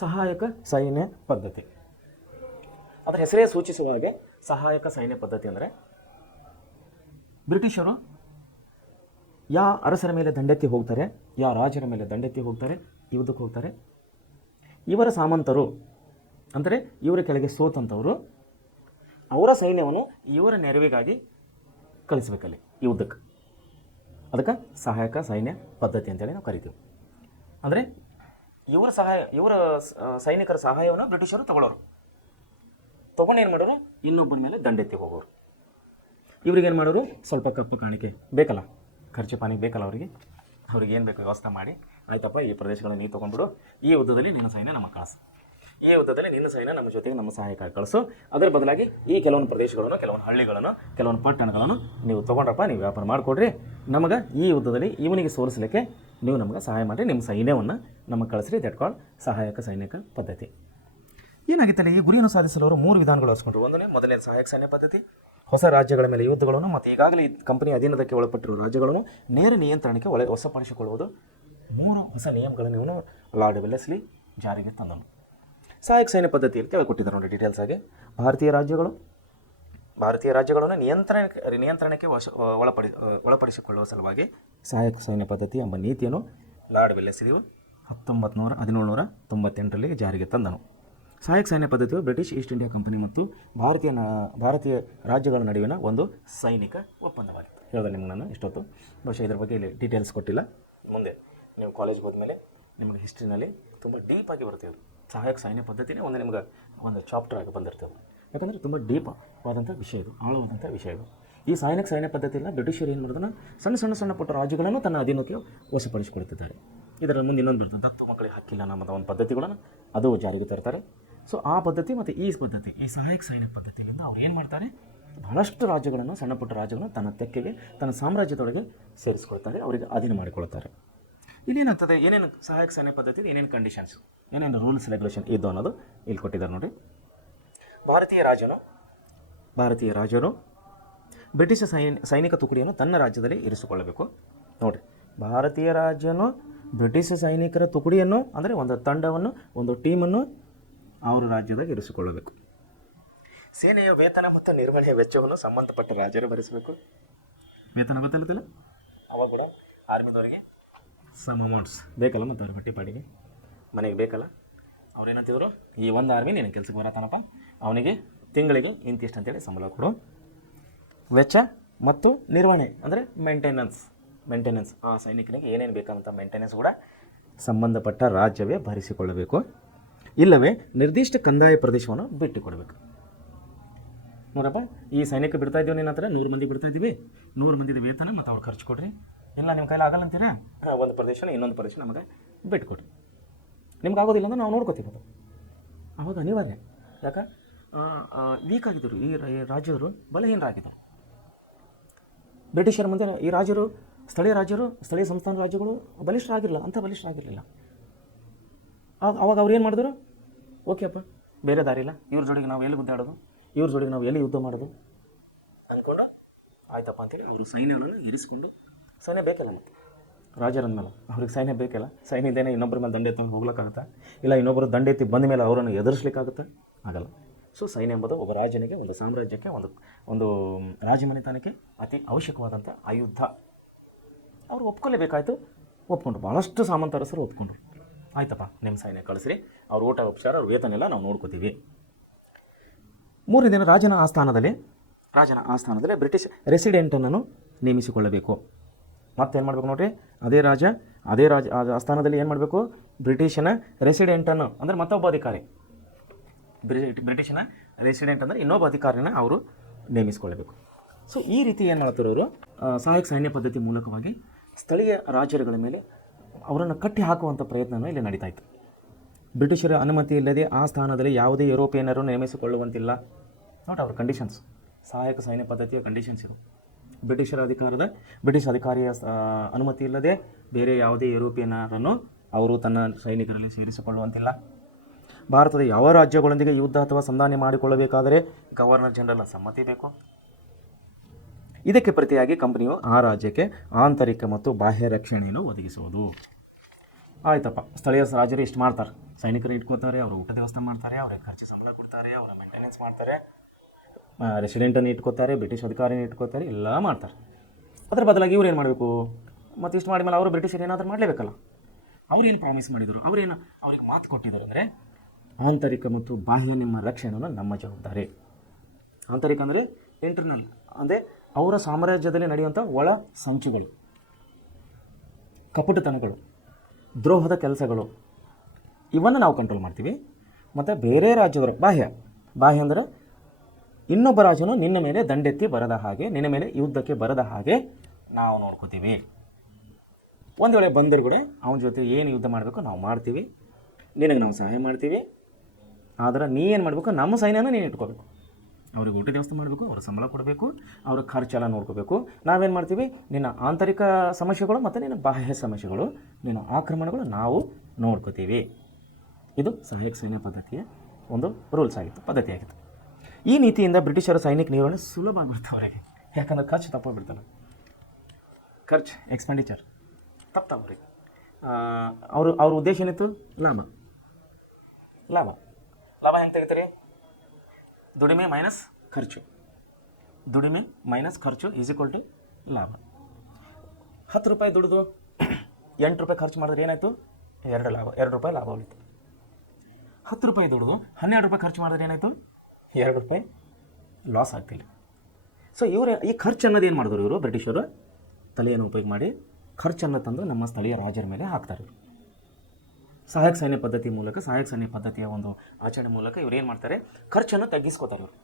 ಸಹಾಯಕ ಸೈನ್ಯ ಪದ್ಧತಿ ಅದರ ಹೆಸರೇ ಸೂಚಿಸುವ ಹಾಗೆ ಸಹಾಯಕ ಸೈನ್ಯ ಪದ್ಧತಿ ಅಂದರೆ, ಬ್ರಿಟಿಷರು ಯಾ ಅರಸರ ಮೇಲೆ ದಂಡೆತ್ತಿ ಹೋಗ್ತಾರೆ, ಯಾ ರಾಜರ ಮೇಲೆ ದಂಡೆತ್ತಿ ಹೋಗ್ತಾರೆ, ಯುದ್ಧಕ್ಕೆ ಹೋಗ್ತಾರೆ. ಇವರ ಸಾಮಂತರು ಅಂದರೆ ಇವರ ಕೆಳಗೆ ಸೋತಂಥವರು ಅವರ ಸೈನ್ಯವನ್ನು ಇವರ ನೆರವಿಗಾಗಿ ಕಳಿಸ್ಬೇಕಲ್ಲಿ ಯುದ್ಧಕ್ಕೆ. ಅದಕ್ಕೆ ಸಹಾಯಕ ಸೈನ್ಯ ಪದ್ಧತಿ ಅಂತೇಳಿ ನಾವು ಕರಿತೀವಿ. ಅಂದರೆ ಇವರ ಸೈನಿಕರ ಸಹಾಯವನ್ನು ಬ್ರಿಟಿಷರು ತಗೊಳ್ಳೋರು, ತೊಗೊಂಡು ಏನು ಮಾಡೋರು, ಇನ್ನೊಬ್ಬರ ಮೇಲೆ ದಂಡೆತ್ತಿ ಹೋಗೋರು. ಇವ್ರಿಗೇನು ಮಾಡೋರು, ಸ್ವಲ್ಪ ಕಪ್ಪು ಕಾಣಿಕೆ ಬೇಕಲ್ಲ, ಖರ್ಚು ಪಾನಿ ಬೇಕಲ್ಲ ಅವ್ರಿಗೆ ಏನು ಬೇಕು ವ್ಯವಸ್ಥೆ ಮಾಡಿ, ಆಯ್ತಪ್ಪ ಈ ಪ್ರದೇಶಗಳನ್ನು ನೀವು ತೊಗೊಂಡ್ಬಿಡು, ಈ ಯುದ್ಧದಲ್ಲಿ ನಿನ್ನ ಸೈನ್ಯ ನಮ್ಮ ಕಳಿಸು, ಈ ಯುದ್ಧದಲ್ಲಿ ನಿನ್ನ ಸೈನ್ಯ ನಮ್ಮ ಜೊತೆಗೆ ನಮ್ಮ ಸಹಾಯಕ್ಕಾಗಿ ಕಳಿಸು. ಅದರ ಬದಲಾಗಿ ಈ ಕೆಲವೊಂದು ಪ್ರದೇಶಗಳನ್ನು, ಕೆಲವೊಂದು ಹಳ್ಳಿಗಳನ್ನು, ಕೆಲವೊಂದು ಪಟ್ಟಣಗಳನ್ನು ನೀವು ತೊಗೊಂಡ್ರಪ್ಪ, ನೀವು ವ್ಯಾಪಾರ ಮಾಡಿಕೊಡ್ರಿ, ನಮಗೆ ಈ ಯುದ್ಧದಲ್ಲಿ ಇವನಿಗೆ ಸೋಲಿಸಲಿಕ್ಕೆ ನೀವು ನಮಗೆ ಸಹಾಯ ಮಾಡಿರಿ, ನಿಮ್ಮ ಸೈನ್ಯವನ್ನು ನಮಗೆ ಕಳಿಸ್ರಿ. ದಟ್ ಕಾಲ್ಡ್ ಸಹಾಯಕ ಸೈನಿಕ ಪದ್ಧತಿ. ಏನಾಗಿತ್ತಲ್ಲ, ಈ ಗುರಿಯನ್ನು ಸಾಧಿಸಲು ಅವರು 3 ವಿಧಾನಗಳು ಹಸ್ಕೊಂಡ್ರು. ಮೊದಲನೇ ಸಹಾಯಕ ಸೈನ್ಯ ಪದ್ಧತಿ, ಹೊಸ ರಾಜ್ಯಗಳ ಮೇಲೆ ಯುದ್ಧಗಳನ್ನು ಮತ್ತು ಈಗಾಗಲೇ ಈ ಕಂಪನಿ ಅಧೀನದಕ್ಕೆ ಒಳಪಟ್ಟಿರುವ ರಾಜ್ಯಗಳನ್ನು ನೇರ ನಿಯಂತ್ರಣಕ್ಕೆ ವಶಪಡಿಸಿಕೊಳ್ಳುವುದು 3 ಹೊಸ ನಿಯಮಗಳನ್ನು ಇವನು ಲಾರ್ಡ್ ವೆಲ್ಲೆಸ್ಲಿ ಜಾರಿಗೆ ತಂದನು. ಸಹಾಯಕ ಸೈನ್ಯ ಪದ್ಧತಿ ಅಂತ ಹೇಳ್ಕೊಟ್ಟಿದ್ದಾರೆ ನೋಡಿ ಡೀಟೇಲ್ಸ್ ಆಗಿ. ಭಾರತೀಯ ರಾಜ್ಯಗಳನ್ನು ನಿಯಂತ್ರಣಕ್ಕೆ ಒಳಪಡಿಸಿಕೊಳ್ಳುವ ಸಲುವಾಗಿ ಸಹಾಯಕ ಸೈನ್ಯ ಪದ್ಧತಿ ಎಂಬ ನೀತಿಯನ್ನು ಲಾರ್ಡ್ ವೆಲ್ಲೆಸ್ಲಿಯು 1798ರಲ್ಲಿ ಜಾರಿಗೆ ತಂದನು. ಸಹಾಯಕ ಸೈನ್ಯ ಪದ್ಧತಿಯು ಬ್ರಿಟಿಷ್ ಈಸ್ಟ್ ಇಂಡಿಯಾ ಕಂಪನಿ ಮತ್ತು ಭಾರತೀಯ ರಾಜ್ಯಗಳ ನಡುವಿನ ಒಂದು ಸೈನಿಕ ಒಪ್ಪಂದವಾಗಿತ್ತು. ಹೇಳಿದೆ ನಿಮ್ಗೆ ನಾನು ಇಷ್ಟೊತ್ತು. ಬಹುಶಃ ಇದ್ರ ಬಗ್ಗೆ ಇಲ್ಲಿ ಡೀಟೇಲ್ಸ್ ಕೊಟ್ಟಿಲ್ಲ. ಮುಂದೆ ನೀವು ಕಾಲೇಜ್ಗೆ ಹೋದ್ಮೇಲೆ ನಿಮಗೆ ಹಿಸ್ಟ್ರಿನಲ್ಲಿ ತುಂಬ ಡೀಪಾಗಿ ಬರ್ತೀವಿ. ಸಹಾಯಕ ಸೈನ್ಯ ಪದ್ಧತಿನೇ ನಿಮ್ಗೆ ಒಂದು ಚಾಪ್ಟರ್ ಆಗಿ ಬಂದಿರ್ತದೆ. ಯಾಕಂದರೆ ತುಂಬ ಡೀಪಾದಂಥ ವಿಷಯ ಇದು, ಆಳವಾದಂಥ ವಿಷಯ ಇದು. ಈ ಸೈನ್ಯ ಪದ್ಧತಿಯನ್ನು ಬ್ರಿಟಿಷರು ಏನು ಮಾಡಿದ್ರೆ ಸಣ್ಣ ಪುಟ್ಟ ರಾಜ್ಯಗಳನ್ನು ತನ್ನ ಅಧೀನಕ್ಕೆ ವಶಪಡಿಸಿಕೊಳ್ತಿದ್ದಾರೆ. ಇದರ ಮುಂದೆ ಇನ್ನೊಂದು ಬರ್ತದೆ, ದತ್ತು ಮಕ್ಕಳಿಗೆ ಹಕ್ಕಿಲ್ಲ ನಮ್ಮದ ಒಂದು ಪದ್ಧತಿಗಳನ್ನು ಅದು ಜಾರಿಗೆ ತರ್ತಾರೆ. ಸೊ ಆ ಪದ್ಧತಿ ಮತ್ತು ಈ ಪದ್ಧತಿ, ಈ ಸಹಾಯಕ ಸೈನ್ಯ ಪದ್ಧತಿಯಿಂದ ಅವ್ರು ಏನು ಮಾಡ್ತಾರೆ, ಬಹಳಷ್ಟು ರಾಜ್ಯಗಳನ್ನು, ಸಣ್ಣ ಪುಟ್ಟ ರಾಜ್ಯಗಳನ್ನು ತನ್ನ ತೆಕ್ಕೆಗೆ, ತನ್ನ ಸಾಮ್ರಾಜ್ಯದೊಳಗೆ ಸೇರಿಸ್ಕೊಳ್ತಾರೆ, ಅವರಿಗೆ ಅಧೀನ ಮಾಡಿಕೊಳ್ತಾರೆ. ಇಲ್ಲೇನಾಗ್ತದೆ, ಏನೇನು ಸಹಾಯಕ ಸೈನ್ಯ ಪದ್ಧತಿ, ಏನೇನು ಕಂಡೀಷನ್ಸು, ಏನೇನು ರೂಲ್ಸ್ ರೆಗ್ಯುಲೇಷನ್ ಇದು ಅನ್ನೋದು ಇಲ್ಲಿ ಕೊಟ್ಟಿದ್ದಾರೆ ನೋಡಿ. ಭಾರತೀಯ ರಾಜನು ಬ್ರಿಟಿಷ್ ಸೈನಿಕ ತುಕಡಿಯನ್ನು ತನ್ನ ರಾಜ್ಯದಲ್ಲಿ ಇರಿಸಿಕೊಳ್ಳಬೇಕು. ನೋಡಿರಿ, ಭಾರತೀಯ ರಾಜನು ಬ್ರಿಟಿಷ್ ಸೈನಿಕರ ತುಕಡಿಯನ್ನು, ಅಂದರೆ ಒಂದು ತಂಡವನ್ನು, ಒಂದು ಟೀಮನ್ನು ಅವರ ರಾಜ್ಯದಾಗ ಇರಿಸಿಕೊಳ್ಳಬೇಕು. ಸೇನೆಯ ವೇತನ ಮತ್ತು ನಿರ್ವಹಣೆಯ ವೆಚ್ಚವನ್ನು ಸಂಬಂಧಪಟ್ಟ ರಾಜರು ಭರಿಸಬೇಕು. ವೇತನ ಗೊತ್ತಿಲ್ಲ, ಅವಾಗ ಕೂಡ ಆರ್ಮಿದವರಿಗೆ ಸಮ್ ಅಮೌಂಟ್ಸ್ ಬೇಕಲ್ಲ, ಮತ್ತು ಅವ್ರ ಹೊಟ್ಟೆಪಾಡಿಗೆ ಮನೆಗೆ ಬೇಕಲ್ಲ. ಅವ್ರೇನಂತಿದ್ರು, ಈ ಒಂದು ಆರ್ಮಿ ನಿನ್ನ ಕೆಲಸಕ್ಕೆ ಬರತ್ತಾನಪ್ಪ, ಅವನಿಗೆ ತಿಂಗಳಿಗೆ ಇಂತಿಷ್ಟು ಅಂತೇಳಿ ಸಂಬಳ ಕೊಡು. ವೆಚ್ಚ ಮತ್ತು ನಿರ್ವಹಣೆ ಅಂದರೆ ಮೇಂಟೆನೆನ್ಸ್ ಆ ಸೈನಿಕನಿಗೆ ಏನೇನು ಬೇಕಂತ ಮೇಂಟೆನೆನ್ಸ್ ಕೂಡ ಸಂಬಂಧಪಟ್ಟ ರಾಜ್ಯವೇ ಭರಿಸಿಕೊಳ್ಳಬೇಕು. ಇಲ್ಲವೇ ನಿರ್ದಿಷ್ಟ ಕಂದಾಯ ಪ್ರದೇಶವನ್ನು ಬಿಟ್ಟುಕೊಡಬೇಕು. ನೋಡಪ್ಪ, ಈ ಸೈನಿಕ ಬಿಡ್ತಾ ಇದ್ದೀವಿ, ನಿನ್ನ ಹತ್ರ 100 ಮಂದಿ ಬಿಡ್ತಾ ಇದ್ದೀವಿ, 100 ಮಂದಿದ ವೇತನ ಮತ್ತು ಅವ್ರು ಖರ್ಚು ಕೊಡ್ರಿ. ಇಲ್ಲ ನಿಮ್ಮ ಕೈಲಿ ಆಗಲ್ಲ ಅಂತೀರಾ, ಒಂದು ಪ್ರದೇಶನ ಇನ್ನೊಂದು ಪ್ರದೇಶ ನಮಗೆ ಬಿಟ್ಟುಕೊಡ್ರಿ. ನಿಮ್ಗೆ ಆಗೋದಿಲ್ಲ ಅಂದ್ರೆ ನಾವು ನೋಡ್ಕೋತೀವಿ. ಅದು ಅವಾಗ ಅನಿವಾರ್ಯ. ಯಾಕೆ ವೀಕ್ ಆಗಿದ್ದರು, ಈ ರಾಜ್ಯರು ಬಲಹೀನರಾಗಿದ್ದರು. ಬ್ರಿಟಿಷರ ಮುಂದೆ ಈ ರಾಜ್ಯರು, ಸ್ಥಳೀಯ ಸಂಸ್ಥಾನ ರಾಜ್ಯಗಳು ಬಲಿಷ್ಠರಾಗಿರಲಿಲ್ಲ. ಅವಾಗ ಅವ್ರು ಏನು ಮಾಡಿದ್ರು, ಓಕೆಪ್ಪ ಬೇರೆ ದಾರಿ ಇಲ್ಲ, ಇವ್ರ ಜೋಡಿಗೆ ನಾವು ಎಲ್ಲಿ ಗುದ್ದಾಡೋದು, ಇವ್ರ ಜೋಡಿಗೆ ನಾವು ಎಲ್ಲಿ ಯುದ್ಧ ಮಾಡೋದು ಅಂದ್ಕೊಂಡು ಆಯ್ತಪ್ಪ ಅಂತೇಳಿ ಅವರು ಸೈನ್ಯಗಳನ್ನು ಇರಿಸ್ಕೊಂಡು, ಸೈನ್ಯ ಬೇಕಲ್ಲ ಮತ್ತು ರಾಜರಂದ್ಮೇಲೆ ಅವ್ರಿಗೆ ಸೈನ್ಯ ಬೇಕಲ್ಲ, ಸೈನ್ಯ ಇದ್ದೇನೆ ಇನ್ನೊಬ್ಬರ ಮೇಲೆ ದಂಡೆ ಎತ್ಕೊಂಡು ಹೋಗ್ಲಿಕ್ಕಾಗುತ್ತಾ, ಇಲ್ಲ ಇನ್ನೊಬ್ಬರು ದಂಡೆ ಎತ್ತಿ ಬಂದ ಮೇಲೆ ಅವರನ್ನು ಎದುರಿಸ್ಲಿಕ್ಕಾಗುತ್ತಾ, ಆಗಲ್ಲ. ಸೊ ಸೈನ್ಯ ಎಂಬುದು ಒಬ್ಬ ರಾಜನಿಗೆ, ಒಂದು ಸಾಮ್ರಾಜ್ಯಕ್ಕೆ, ಒಂದು ರಾಜಮನೆತನಕ್ಕೆ ಅತಿ ಅವಶ್ಯಕವಾದಂಥ ಆಯುಧ. ಅವರು ಒಪ್ಕೊಳ್ಳೇಬೇಕಾಯ್ತು. ಒಪ್ಕೊಂಡ್ರು, ಭಾಳಷ್ಟು ಸಾಮಂತರಸರು ಒಪ್ಕೊಂಡ್ರು. ಆಯ್ತಪ್ಪ ನಿಮ್ಮ ಸೈನ್ಯ ಕಳಿಸ್ರಿ, ಅವ್ರ ಊಟ ಉಪಚಾರ, ಅವ್ರ ವೇತನ ಎಲ್ಲ ನಾವು ನೋಡ್ಕೋತೀವಿ. 3ನೇ ದಿನ ರಾಜನ ಆಸ್ಥಾನದಲ್ಲಿ ಬ್ರಿಟಿಷ್ ರೆಸಿಡೆಂಟನ್ನು ನೇಮಿಸಿಕೊಳ್ಳಬೇಕು. ಮತ್ತೇನು ಮಾಡಬೇಕು ನೋಡಿರಿ, ಅದೇ ರಾಜ ಆಸ್ಥಾನದಲ್ಲಿ ಏನು ಮಾಡಬೇಕು, ಬ್ರಿಟಿಷನ ರೆಸಿಡೆಂಟನ್ನು ಅಂದರೆ ಮತ್ತೊಬ್ಬ ಅಧಿಕಾರಿ, ಬ್ರಿಟಿಷನ ರೆಸಿಡೆಂಟ್ ಅಂದರೆ ಇನ್ನೊಬ್ಬ ಅಧಿಕಾರಿನ ಅವರು ನೇಮಿಸಿಕೊಳ್ಳಬೇಕು. ಸೊ ಈ ರೀತಿ ಏನು ಮಾಡ್ತಾರೆ ಅವರು, ಸಹಾಯಕ ಸೈನ್ಯ ಪದ್ಧತಿ ಮೂಲಕವಾಗಿ ಸ್ಥಳೀಯ ರಾಜ್ಯಗಳ ಮೇಲೆ ಅವರನ್ನು ಕಟ್ಟಿ ಹಾಕುವಂಥ ಪ್ರಯತ್ನವೂ ಇಲ್ಲಿ ನಡೀತಾ ಇತ್ತು. ಬ್ರಿಟಿಷರ ಅನುಮತಿ ಇಲ್ಲದೆ ಆ ಸ್ಥಾನದಲ್ಲಿ ಯಾವುದೇ ಯುರೋಪಿಯನ್ನರು ನೇಮಿಸಿಕೊಳ್ಳುವಂತಿಲ್ಲ. ನೋಡಿ ಅವ್ರ ಕಂಡೀಷನ್ಸ್, ಸಹಾಯಕ ಸೈನ್ಯ ಪದ್ಧತಿಯ ಕಂಡೀಷನ್ಸ್ ಇದು. ಬ್ರಿಟಿಷ್ ಅಧಿಕಾರಿಯ ಅನುಮತಿ ಇಲ್ಲದೆ ಬೇರೆ ಯಾವುದೇ ಯುರೋಪಿಯನ್ನರನ್ನು ಅವರು ತನ್ನ ಸೈನಿಕರಲ್ಲಿ ಸೇರಿಸಿಕೊಳ್ಳುವಂತಿಲ್ಲ. ಭಾರತದ ಯಾವ ರಾಜ್ಯಗಳೊಂದಿಗೆ ಯುದ್ಧ ಅಥವಾ ಸಂಧಾನ ಮಾಡಿಕೊಳ್ಳಬೇಕಾದರೆ ಗವರ್ನರ್ ಜನರಲ್ನ ಸಮ್ಮತಿ ಬೇಕು. ಇದಕ್ಕೆ ಪ್ರತಿಯಾಗಿ ಕಂಪನಿಯು ಆ ರಾಜ್ಯಕ್ಕೆ ಆಂತರಿಕ ಮತ್ತು ಬಾಹ್ಯ ರಕ್ಷಣೆಯನ್ನು ಒದಗಿಸುವುದು. ಆಯ್ತಪ್ಪ, ಸ್ಥಳೀಯ ರಾಜರು ಇಷ್ಟು ಮಾಡ್ತಾರೆ, ಸೈನಿಕರು ಇಟ್ಕೋತಾರೆ, ಅವರು ಊಟ ವ್ಯವಸ್ಥೆ ಮಾಡ್ತಾರೆ, ಅವ್ರಿಗೆ ಖರ್ಚು ಸಂಬಳ ಕೊಡ್ತಾರೆ, ಅವರ ಮೇಂಟೆನೆನ್ಸ್ ಮಾಡ್ತಾರೆ, ರೆಸಿಡೆಂಟನ್ನು ಇಟ್ಕೋತಾರೆ, ಬ್ರಿಟಿಷ್ ಅಧಿಕಾರಿನ ಇಟ್ಕೋತಾರೆ, ಎಲ್ಲ ಮಾಡ್ತಾರೆ. ಅದರ ಬದಲಾಗಿ ಇವ್ರು ಏನು ಮಾಡಬೇಕು, ಮತ್ತು ಇಷ್ಟು ಮಾಡಿದ್ಮೇಲೆ ಅವರು ಬ್ರಿಟಿಷರು ಏನಾದರೂ ಮಾಡಲೇಬೇಕಲ್ಲ. ಅವ್ರೇನು ಪ್ರಾಮಿಸ್ ಮಾಡಿದರು, ಅವ್ರಿಗೆ ಮಾತು ಕೊಟ್ಟಿದ್ದಾರೆ ಅಂದರೆ ಆಂತರಿಕ ಮತ್ತು ಬಾಹ್ಯ ನಿಮ್ಮ ರಕ್ಷಣೆಯನ್ನು ನಮ್ಮ ಜವಾಬ್ದಾರಿ. ಆಂತರಿಕ ಅಂದರೆ ಇಂಟರ್ನಲ್, ಅಂದರೆ ಅವರ ಸಾಮ್ರಾಜ್ಯದಲ್ಲಿ ನಡೆಯುವಂಥ ಒಳ ಸಂಚುಗಳು, ಕಪಟತನಗಳು, ದ್ರೋಹದ ಕೆಲಸಗಳು, ಇವನ್ನು ನಾವು ಕಂಟ್ರೋಲ್ ಮಾಡ್ತೀವಿ. ಮತ್ತು ಬೇರೆ ರಾಜ್ಯದವರು ಬಾಹ್ಯ ಅಂದರೆ ಇನ್ನೊಬ್ಬ ರಾಜನು ನಿನ್ನ ಮೇಲೆ ದಂಡೆತ್ತಿ ಬರದ ಹಾಗೆ, ನಿನ್ನ ಮೇಲೆ ಯುದ್ಧಕ್ಕೆ ಬರದ ಹಾಗೆ ನಾವು ನೋಡ್ಕೋತೀವಿ. ಒಂದು ವೇಳೆ ಬಂದರೂ ಕೂಡ ಅವನ ಜೊತೆ ಏನು ಯುದ್ಧ ಮಾಡಬೇಕು ನಾವು ಮಾಡ್ತೀವಿ, ನಿನಗೆ ನಾವು ಸಹಾಯ ಮಾಡ್ತೀವಿ. ಆದರೆ ನೀ ಏನು ಮಾಡಬೇಕು, ನಮ್ಮ ಸೈನ್ಯನ ನೀನು ಇಟ್ಕೋಬೇಕು, ಅವ್ರಿಗೆ ಊಟದ ವ್ಯವಸ್ಥೆ ಮಾಡಬೇಕು, ಅವ್ರ ಸಂಬಳ ಕೊಡಬೇಕು, ಅವ್ರ ಖರ್ಚೆಲ್ಲ ನೋಡ್ಕೋಬೇಕು. ನಾವೇನು ಮಾಡ್ತೀವಿ, ನಿನ್ನ ಆಂತರಿಕ ಸಮಸ್ಯೆಗಳು ಮತ್ತು ನಿನ್ನ ಬಾಹ್ಯ ಸಮಸ್ಯೆಗಳು, ನಿನ್ನ ಆಕ್ರಮಣಗಳು ನಾವು ನೋಡ್ಕೋತೀವಿ. ಇದು ಸಹಾಯಕ ಸೈನ್ಯ ಪದ್ಧತಿಯ ಒಂದು ರೂಲ್ಸ್ ಆಗಿತ್ತು, ಪದ್ಧತಿಯಾಗಿತ್ತು. ಈ ನೀತಿಯಿಂದ ಬ್ರಿಟಿಷರ ಸೈನಿಕ ನಿರ್ವಹಣೆ ಸುಲಭ ಆಗ್ಬಿಡ್ತು ಅವರಿಗೆ, ಯಾಕಂದ್ರೆ ಖರ್ಚು ತಪ್ಪಿಬಿಡ್ತಾನೆ. ಖರ್ಚು ಎಕ್ಸ್ಪೆಂಡಿಚರ್ ತಪ್ತಾವ ಅವ್ರಿಗೆ. ಅವ್ರ ಉದ್ದೇಶ ಏನಿತ್ತು? ಲಾಭ. ಲಾಭ ಲಾಭ ಹೆಂಗೆ ತೆಗಿತಾರೆ? ದುಡಿಮೆ ಮೈನಸ್ ಖರ್ಚು. ದುಡಿಮೆ ಮೈನಸ್ ಖರ್ಚು ಈಸ್ ಈಕ್ವಲ್ ಟು ಲಾಭ. 10 ರೂಪಾಯಿ ದುಡಿದು 8 ರೂಪಾಯಿ ಖರ್ಚು ಮಾಡಿದ್ರೆ ಏನಾಯಿತು? 2 ಲಾಭ, 2 ರೂಪಾಯಿ ಲಾಭ ಉಳಿತು. 10 ರೂಪಾಯಿ ದುಡಿದು 12 ರೂಪಾಯಿ ಖರ್ಚು ಮಾಡಿದ್ರೆ ಏನಾಯಿತು? 2 ರೂಪಾಯಿ ಲಾಸ್ ಆಗ್ತಿಲ್ಲ. ಸೊ ಈ ಖರ್ಚು ಅನ್ನೋದು ಏನು ಮಾಡಿದ್ರು ಇವರು ಬ್ರಿಟಿಷರು? ತಲೆಯನ್ನು ಉಪಯೋಗ ಮಾಡಿ ಖರ್ಚನ್ನು ತಂದು ನಮ್ಮ ಸ್ಥಳೀಯ ರಾಜರ ಮೇಲೆ ಹಾಕ್ತಾರೆ. ಸಹಾಯಕ ಸೈನ್ಯ ಪದ್ಧತಿ ಮೂಲಕ, ಸಹಾಯಕ ಸೈನ್ಯ ಪದ್ಧತಿಯ ಒಂದು ಆಚರಣೆ ಮೂಲಕ ಇವ್ರು ಏನು ಮಾಡ್ತಾರೆ? ಖರ್ಚನ್ನು ತಗ್ಗಿಸ್ಕೋತಾರೆ ಇವರು.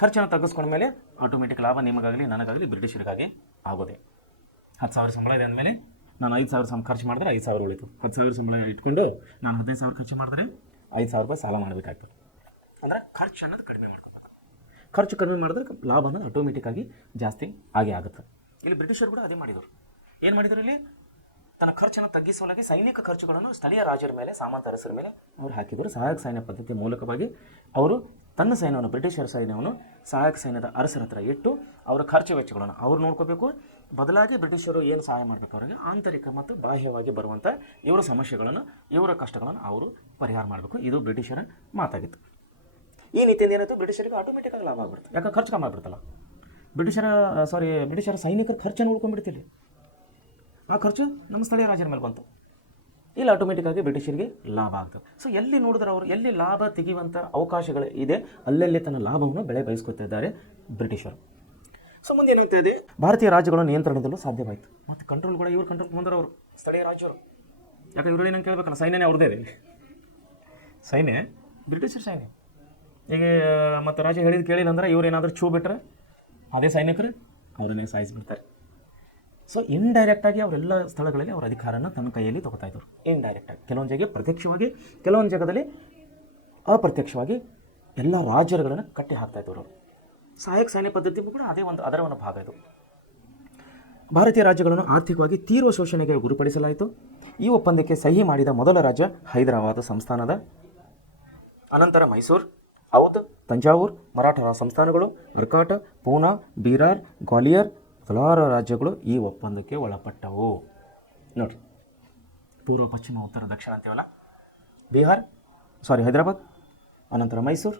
ಖರ್ಚನ್ನು ತಗ್ಗಿಸ್ಕೊಂಡ್ಮೇಲೆ ಆಟೋಮೆಟಿಕ್ ಲಾಭ ನಿಮಗಾಗಲಿ ನನಗಾಗಲಿ ಬ್ರಿಟಿಷರಿಗಾಗಿ ಆಗೋದೆ. 10,000 ಸಂಬಳ ಇದೆ ಅಂದಮೇಲೆ ನಾನು 5,000 ಖರ್ಚು ಮಾಡಿದ್ರೆ 5,000 ಉಳಿತು. 10,000 ಸಂಬಳ ಇಟ್ಕೊಂಡು ನಾನು 15,000 ಖರ್ಚು ಮಾಡಿದ್ರೆ 5,000 ರೂಪಾಯಿ ಸಾಲ ಮಾಡಬೇಕಾಗ್ತದೆ. ಅಂದರೆ ಖರ್ಚು ಅನ್ನೋದು ಕಡಿಮೆ ಮಾಡ್ಕೋಬೇಕು. ಖರ್ಚು ಕಡಿಮೆ ಮಾಡಿದ್ರೆ ಲಾಭ ಅನ್ನೋದು ಆಟೋಮೆಟಿಕ್ಕಾಗಿ ಜಾಸ್ತಿ ಆಗೇ ಆಗುತ್ತೆ. ಇಲ್ಲಿ ಬ್ರಿಟಿಷರು ಕೂಡ ಅದೇ ಮಾಡಿದರು. ಏನು ಮಾಡಿದ್ರು? ಇಲ್ಲಿ ತನ್ನ ಖರ್ಚನ್ನು ತಗ್ಗಿಸುವಲಾಗಿ ಸೈನಿಕ ಖರ್ಚುಗಳನ್ನು ಸ್ಥಳೀಯ ರಾಜರ ಮೇಲೆ, ಸಾಮಂತ ಅರಸರ ಮೇಲೆ ಅವರು ಹಾಕಿದರು. ಸಹಾಯಕ ಸೈನ್ಯ ಪದ್ಧತಿ ಮೂಲಕವಾಗಿ ಅವರು ತನ್ನ ಸೈನ್ಯವನ್ನು, ಬ್ರಿಟಿಷರ ಸೈನ್ಯವನ್ನು ಸಹಾಯಕ ಸೈನ್ಯದ ಅರಸರ ಹತ್ರ ಇಟ್ಟು ಅವರ ಖರ್ಚು ವೆಚ್ಚಗಳನ್ನು ಅವ್ರು ನೋಡ್ಕೋಬೇಕು. ಬದಲಾಗಿ ಬ್ರಿಟಿಷರು ಏನು ಸಹಾಯ ಮಾಡಬೇಕು ಅವರಿಗೆ ಆಂತರಿಕ ಮತ್ತು ಬಾಹ್ಯವಾಗಿ ಬರುವಂಥ ಇವರ ಸಮಸ್ಯೆಗಳನ್ನು, ಇವರ ಕಷ್ಟಗಳನ್ನು ಅವರು ಪರಿಹಾರ ಮಾಡಬೇಕು. ಇದು ಬ್ರಿಟಿಷರ ಮಾತಾಗಿತ್ತು. ಈ ನೀತಿಯಿಂದ ಏನಾಯಿತು? ಬ್ರಿಟಿಷರಿಗೆ ಆಟೋಮೆಟಿಕ್ಕಾಗಿ ಲಾಭ ಆಗ್ಬಿಡ್ತು. ಯಾಕೆ? ಖರ್ಚು ಕಮ್ಮಿ ಆಗ್ಬಿಡ್ತಲ್ಲ. ಬ್ರಿಟಿಷರ ಸೈನಿಕರ ಖರ್ಚನ್ನು ಉಳ್ಕೊಂಡ್ಬಿಡ್ತಿಲ್ಲ. ಆ ಖರ್ಚು ನಮ್ಮ ಸ್ಥಳೀಯ ರಾಜರ ಮೇಲೆ ಬಂತು. ಇಲ್ಲಿ ಆಟೋಮೆಟಿಕ್ಕಾಗಿ ಬ್ರಿಟಿಷರಿಗೆ ಲಾಭ ಆಗ್ತದೆ. ಸೊ ಎಲ್ಲಿ ನೋಡಿದ್ರೆ ಅವರು ಎಲ್ಲಿ ಲಾಭ ತೆಗೆಯುವಂಥ ಅವಕಾಶಗಳು ಇದೆ ಅಲ್ಲಲ್ಲಿ ತನ್ನ ಲಾಭವನ್ನು ಬೆಳೆ ಬಯಸ್ಕೊತಾ ಇದ್ದಾರೆ ಬ್ರಿಟಿಷರು. ಸೊ ಮುಂದೆ ಏನಾಗ್ತಾ ಇದೆ? ಭಾರತೀಯ ರಾಜ್ಯಗಳ ನಿಯಂತ್ರಣದಲ್ಲೂ ಸಾಧ್ಯವಾಯಿತು. ಮತ್ತು ಕಂಟ್ರೋಲ್ ಕೂಡ ಇವ್ರ ಕಂಟ್ರೋಲ್ ಬಂದವರು ಸ್ಥಳೀಯ ರಾಜ್ಯರು. ಯಾಕೆ ಇವರು ಏನಂತ ಕೇಳಬೇಕಲ್ಲ, ಸೈನ್ಯನೇ ಅವ್ರದ್ದೇ ಇದೆ. ಸೈನ್ಯ ಬ್ರಿಟಿಷರ ಸೈನ್ಯ. ಈಗ ಮತ್ತು ರಾಜ್ಯ ಹೇಳಿದ ಕೇಳಿಲ್ಲ ಅಂದ್ರೆ ಇವ್ರು ಏನಾದರೂ ಚೂ ಬಿಟ್ಟರೆ ಅದೇ ಸೈನಿಕರು ಅವರನ್ನೇ ಸಾಯಿಸಿಬಿಡ್ತಾರೆ. ಸೊ ಇಂಡೈರೆಕ್ಟಾಗಿ ಅವರೆಲ್ಲ ಸ್ಥಳಗಳಲ್ಲಿ ಅವರ ಅಧಿಕಾರನ ತನ್ನ ಕೈಯಲ್ಲಿ ತಗೋತಾ ಇದ್ರು. ಇಂಡೈರೆಕ್ಟಾಗಿ ಕೆಲವೊಂದು ಜಾಗ ಪ್ರತ್ಯಕ್ಷವಾಗಿ, ಕೆಲವೊಂದು ಜಾಗದಲ್ಲಿ ಅಪ್ರತ್ಯಕ್ಷವಾಗಿ ಎಲ್ಲ ರಾಜ್ಯಗಳನ್ನು ಕಟ್ಟಿ ಹಾಕ್ತಾ ಇದ್ದವರು. ಸಹಾಯಕ ಸೈನ್ಯ ಪದ್ಧತಿ ಕೂಡ ಅದರ ಒಂದು ಭಾಗ ಇದು. ಭಾರತೀಯ ರಾಜ್ಯಗಳನ್ನು ಆರ್ಥಿಕವಾಗಿ ತೀವ್ರ ಶೋಷಣೆಗೆ ಗುರಿಪಡಿಸಲಾಯಿತು. ಈ ಒಪ್ಪಂದಕ್ಕೆ ಸಹಿ ಮಾಡಿದ ಮೊದಲ ರಾಜ್ಯ ಹೈದರಾಬಾದ್ ಸಂಸ್ಥಾನದ, ಅನಂತರ ಮೈಸೂರು, ಔಧ್, ತಂಜಾವೂರು, ಮರಾಠರ ಸಂಸ್ಥಾನಗಳು, ಅರ್ಕಾಟ, ಪೂನಾ, ಬೀರಾರ್, ಗ್ವಾಲಿಯರ್ ಹಲವಾರು ರಾಜ್ಯಗಳು ಈ ಒಪ್ಪಂದಕ್ಕೆ ಒಳಪಟ್ಟವು. ನೋಡಿರಿ, ಪೂರ್ವ, ಪಶ್ಚಿಮ, ಉತ್ತರ, ದಕ್ಷಿಣ ಅಂತೀವಲ್ಲ. ಹೈದರಾಬಾದ್, ಅನಂತರ ಮೈಸೂರು.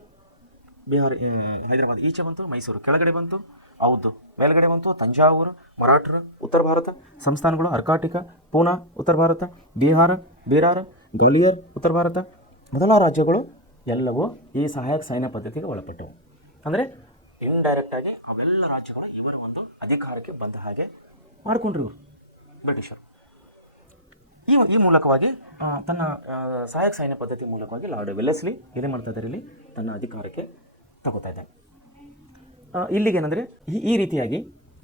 ಹೈದರಾಬಾದ್ ಈಚೆ ಬಂತು, ಮೈಸೂರು ಕೆಳಗಡೆ ಬಂತು, ಔಧ್ ಮೇಲ್ಗಡೆ ಬಂತು, ತಂಜಾವೂರು ಮರಾಠರ ಉತ್ತರ ಭಾರತ ಸಂಸ್ಥಾನಗಳು, ಅರ್ಕಾಟಿಕ, ಪೂನಾ ಉತ್ತರ ಭಾರತ, ಬೀರಾರ್, ಗ್ವಾಲಿಯರ್ ಉತ್ತರ ಭಾರತ ಮೊದಲ ರಾಜ್ಯಗಳು ಎಲ್ಲವೂ ಈ ಸಹಾಯಕ ಸೈನ್ಯ ಪದ್ಧತಿಗೆ ಒಳಪಟ್ಟವು. ಅಂದರೆ ಇಂಡೈರೆಕ್ಟಾಗಿ ಅವೆಲ್ಲ ರಾಜ್ಯಗಳು ಇವರ ಒಂದು ಅಧಿಕಾರಕ್ಕೆ ಬಂದ ಹಾಗೆ ಮಾಡಿಕೊಂಡ್ರು ಇವರು ಬ್ರಿಟಿಷರು. ಈ ಮೂಲಕವಾಗಿ ತನ್ನ ಸಹಾಯಕ ಸೈನ್ಯ ಪದ್ಧತಿ ಮೂಲಕವಾಗಿ ಲಾರ್ಡ್ ವೆಲ್ಲೆಸ್ಲಿ ಏನೇ ಮಾಡ್ತಾ ಇದ್ದಾರೆ? ಇಲ್ಲಿ ತನ್ನ ಅಧಿಕಾರಕ್ಕೆ ತಗೋತಾ ಇದ್ದಾರೆ. ಇಲ್ಲಿಗೇನೆಂದರೆ ಈ ರೀತಿಯಾಗಿ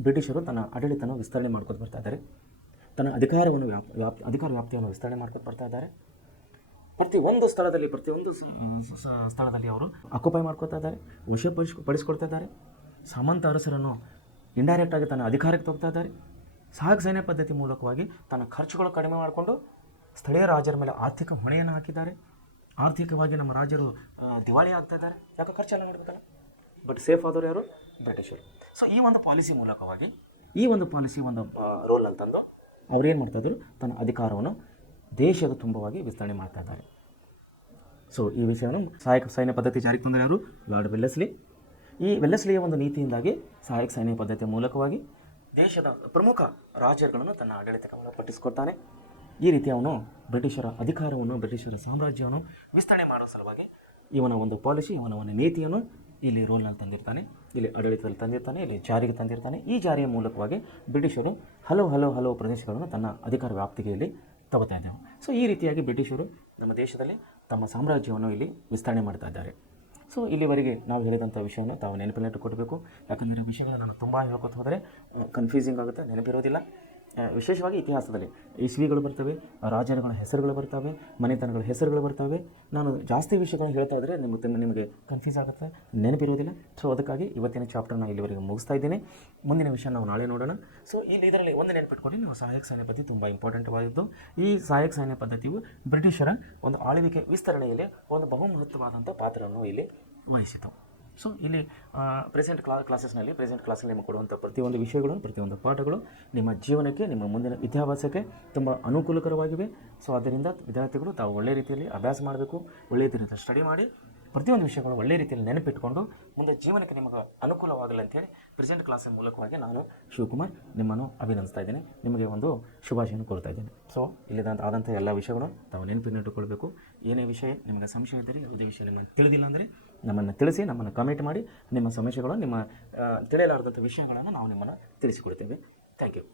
ಬ್ರಿಟಿಷರು ತನ್ನ ಆಡಳಿತನ ವಿಸ್ತರಣೆ ಮಾಡ್ಕೊತ ಬರ್ತಾ ಇದ್ದಾರೆ. ತನ್ನ ಅಧಿಕಾರ ವ್ಯಾಪ್ತಿಯನ್ನು ವಿಸ್ತರಣೆ ಮಾಡ್ಕೊತ ಬರ್ತಾ ಇದ್ದಾರೆ. ಪ್ರತಿಯೊಂದು ಸ್ಥಳದಲ್ಲಿ ಅವರು ಅಕ್ಯುಪೈ ಮಾಡ್ಕೊತಾ ಇದ್ದಾರೆ, ವಶಪಡಿಸ್ಕೊಳ್ತಾ ಇದ್ದಾರೆ. ಸಾಮಂತ ಅರಸರನ್ನು ಇಂಡೈರೆಕ್ಟಾಗಿ ತನ್ನ ಅಧಿಕಾರಕ್ಕೆ ತಗೋತಾ ಇದ್ದಾರೆ. ಸಹಾಯಕ ಸೈನ್ಯ ಪದ್ಧತಿ ಮೂಲಕವಾಗಿ ತನ್ನ ಖರ್ಚುಗಳು ಕಡಿಮೆ ಮಾಡಿಕೊಂಡು ಸ್ಥಳೀಯ ರಾಜರ ಮೇಲೆ ಆರ್ಥಿಕ ಹೊಣೆಯನ್ನು ಹಾಕಿದ್ದಾರೆ. ಆರ್ಥಿಕವಾಗಿ ನಮ್ಮ ರಾಜರು ದಿವಾಳಿ ಆಗ್ತಾ ಇದ್ದಾರೆ. ಯಾಕೆ? ಖರ್ಚೆಲ್ಲ ಮಾಡಬೇಕಲ್ಲ. ಬಟ್ ಸೇಫ್ ಆದವರು ಯಾರು? ಬ್ರಿಟಿಷರು. ಸೊ ಈ ಒಂದು ಪಾಲಿಸಿ ಮೂಲಕವಾಗಿ, ಈ ಒಂದು ಪಾಲಿಸಿ ಒಂದು ರೋಲ್ ಅಂತಂದು ಅವ್ರು ಏನು ಮಾಡ್ತಾಯಿದ್ರು? ತನ್ನ ಅಧಿಕಾರವನ್ನು ದೇಶದ ತುಂಬವಾಗಿ ವಿಸ್ತರಣೆ ಮಾಡ್ತಾ ಇದ್ದಾರೆ. ಸೊ ಈ ವಿಷಯವನ್ನು ಸಹಾಯಕ ಸೈನ್ಯ ಪದ್ಧತಿ ಜಾರಿಗೆ ತಂದರೆ ಯಾರು? Lord Wellesley. ಈ ವೆಲ್ಲೆಸ್ಲಿಯ ಒಂದು ನೀತಿಯಿಂದಾಗಿ ಸಹಾಯಕ ಸೈನ್ಯ ಪದ್ಧತಿಯ ಮೂಲಕವಾಗಿ ದೇಶದ ಪ್ರಮುಖ ರಾಜ್ಯಗಳನ್ನು ತನ್ನ ಆಡಳಿತಕ್ಕೆ ಒಳಪಡಿಸಿಕೊಡ್ತಾನೆ. ಈ ರೀತಿ ಅವನು ಬ್ರಿಟಿಷರ ಅಧಿಕಾರವನ್ನು, ಬ್ರಿಟಿಷರ ಸಾಮ್ರಾಜ್ಯವನ್ನು ವಿಸ್ತರಣೆ ಮಾಡೋ ಸಲುವಾಗಿ ಇವನ ಒಂದು ಪಾಲಿಸಿ, ಇವನ ಒಂದು ನೀತಿಯನ್ನು ಇಲ್ಲಿ ರೋಲ್ನಲ್ಲಿ ತಂದಿರ್ತಾನೆ, ಇಲ್ಲಿ ಆಡಳಿತದಲ್ಲಿ ತಂದಿರ್ತಾನೆ, ಇಲ್ಲಿ ಜಾರಿಗೆ ತಂದಿರ್ತಾನೆ. ಈ ಜಾರಿಯ ಮೂಲಕವಾಗಿ ಬ್ರಿಟಿಷರು ಹಲವು ಪ್ರದೇಶಗಳನ್ನು ತನ್ನ ಅಧಿಕಾರ ವ್ಯಾಪ್ತಿಗೆಯಲ್ಲಿ ತಗೋತಾ ಇದ್ದೇವೆ. ಸೊ ಈ ರೀತಿಯಾಗಿ ಬ್ರಿಟಿಷರು ನಮ್ಮ ದೇಶದಲ್ಲಿ ತಮ್ಮ ಸಾಮ್ರಾಜ್ಯವನ್ನು ಇಲ್ಲಿ ವಿಸ್ತರಣೆ ಮಾಡ್ತಾ ಇದ್ದಾರೆ. ಸೊ ಇಲ್ಲಿವರೆಗೆ ನಾವು ಹೇಳಿದಂಥ ವಿಷಯವನ್ನು ತಾವು ನೆನಪಿನಲ್ಲಿಟ್ಟುಕೊಡ್ಬೇಕು. ಯಾಕಂದರೆ ವಿಷಯಗಳನ್ನು ನಾನು ತುಂಬ ಹೇಳ್ಕೊತ ಹೋದರೆ ಕನ್ಫ್ಯೂಸಿಂಗ್ ಆಗುತ್ತೆ, ನೆನಪಿರೋದಿಲ್ಲ. ವಿಶೇಷವಾಗಿ ಇತಿಹಾಸದಲ್ಲಿ ಇಸ್ವಿಗಳು ಬರ್ತವೆ, ರಾಜರುಗಳ ಹೆಸರುಗಳು ಬರ್ತವೆ, ಮನೆತನಗಳ ಹೆಸರುಗಳು ಬರ್ತವೆ. ನಾನು ಜಾಸ್ತಿ ವಿಷಯಗಳನ್ನು ಹೇಳ್ತಾ ಇದ್ದರೆ ನಿಮಗೆ ಕನ್ಫ್ಯೂಸ್ ಆಗುತ್ತೆ, ನೆನಪಿರೋದಿಲ್ಲ. ಸೊ ಅದಕ್ಕಾಗಿ ಇವತ್ತಿನ ಚಾಪ್ಟರ್ನ ಇಲ್ಲಿವರೆಗೆ ಮುಗಿಸ್ತಾ ಇದ್ದೀನಿ. ಮುಂದಿನ ವಿಷಯ ನಾವು ನಾಳೆ ನೋಡೋಣ. ಸೊ ಇದರಲ್ಲಿ ಒಂದು ನೆನಪಿಟ್ಕೊಂಡು ನೀವು ಸಹಾಯಕ ಸೈನ್ಯ ಪದ್ಧತಿ ತುಂಬ ಇಂಪಾರ್ಟೆಂಟ್ವಾಗಿದ್ದು, ಈ ಸಹಾಯಕ ಸೈನ್ಯ ಪದ್ಧತಿಯು ಬ್ರಿಟಿಷರ ಒಂದು ಆಳ್ವಿಕೆ ವಿಸ್ತರಣೆಯಲ್ಲಿ ಒಂದು ಬಹುಮಹತ್ವವಾದಂಥ ಪಾತ್ರವನ್ನು ಇಲ್ಲಿ ವಹಿಸಿತು. ಸೊ ಇಲ್ಲಿ ಪ್ರೆಸೆಂಟ್ ಕ್ಲಾಸಲ್ಲಿ ನಿಮಗೆ ಕೊಡುವಂಥ ಪ್ರತಿಯೊಂದು ವಿಷಯಗಳು, ಪ್ರತಿಯೊಂದು ಪಾಠಗಳು ನಿಮ್ಮ ಜೀವನಕ್ಕೆ, ನಿಮ್ಮ ಮುಂದಿನ ವಿದ್ಯಾಭ್ಯಾಸಕ್ಕೆ ತುಂಬ ಅನುಕೂಲಕರವಾಗಿವೆ. ಸೊ ಆದ್ದರಿಂದ ವಿದ್ಯಾರ್ಥಿಗಳು ತಾವು ಒಳ್ಳೆಯ ರೀತಿಯಲ್ಲಿ ಅಭ್ಯಾಸ ಮಾಡಬೇಕು, ಒಳ್ಳೆಯ ರೀತಿಯಲ್ಲಿ ಸ್ಟಡಿ ಮಾಡಿ ಪ್ರತಿಯೊಂದು ವಿಷಯಗಳು ಒಳ್ಳೆಯ ರೀತಿಯಲ್ಲಿ ನೆನಪಿಟ್ಕೊಂಡು ಮುಂದೆ ಜೀವನಕ್ಕೆ ನಿಮಗೆ ಅನುಕೂಲವಾಗಲಿ ಅಂತೇಳಿ ಪ್ರೆಸೆಂಟ್ ಕ್ಲಾಸಿನ ಮೂಲಕವಾಗಿ ನಾನು ಶಿವಕುಮಾರ್ ನಿಮ್ಮನ್ನು ಅಭಿನಂದಿಸ್ತಾ ಇದ್ದೇನೆ. ನಿಮಗೆ ಒಂದು ಶುಭಾಶಯನ ಕೊಡ್ತಾ ಇದ್ದೇನೆ. ಸೊ ಆದಂಥ ಎಲ್ಲ ವಿಷಯಗಳು ತಾವು ನೆನಪಿನಟ್ಟುಕೊಳ್ಬೇಕು. ಏನೇ ವಿಷಯ ನಿಮಗೆ ಸಂಶಯ ಇದ್ದರೆ, ಯಾವುದೇ ವಿಷಯ ನಿಮಗೆ ತಿಳಿದಿಲ್ಲ ಅಂದರೆ ನಮ್ಮನ್ನು ತಿಳಿಸಿ, ನಮ್ಮನ್ನು ಕಮೆಂಟ್ ಮಾಡಿ ನಿಮ್ಮ ಸಮಸ್ಯೆಗಳು, ನಿಮ್ಮ ತಿಳಿಯಲಾರದಂಥ ವಿಷಯಗಳನ್ನು ನಾವು ನಿಮ್ಮನ್ನು ತಿಳಿಸಿಕೊಡ್ತೇವೆ. Thank you.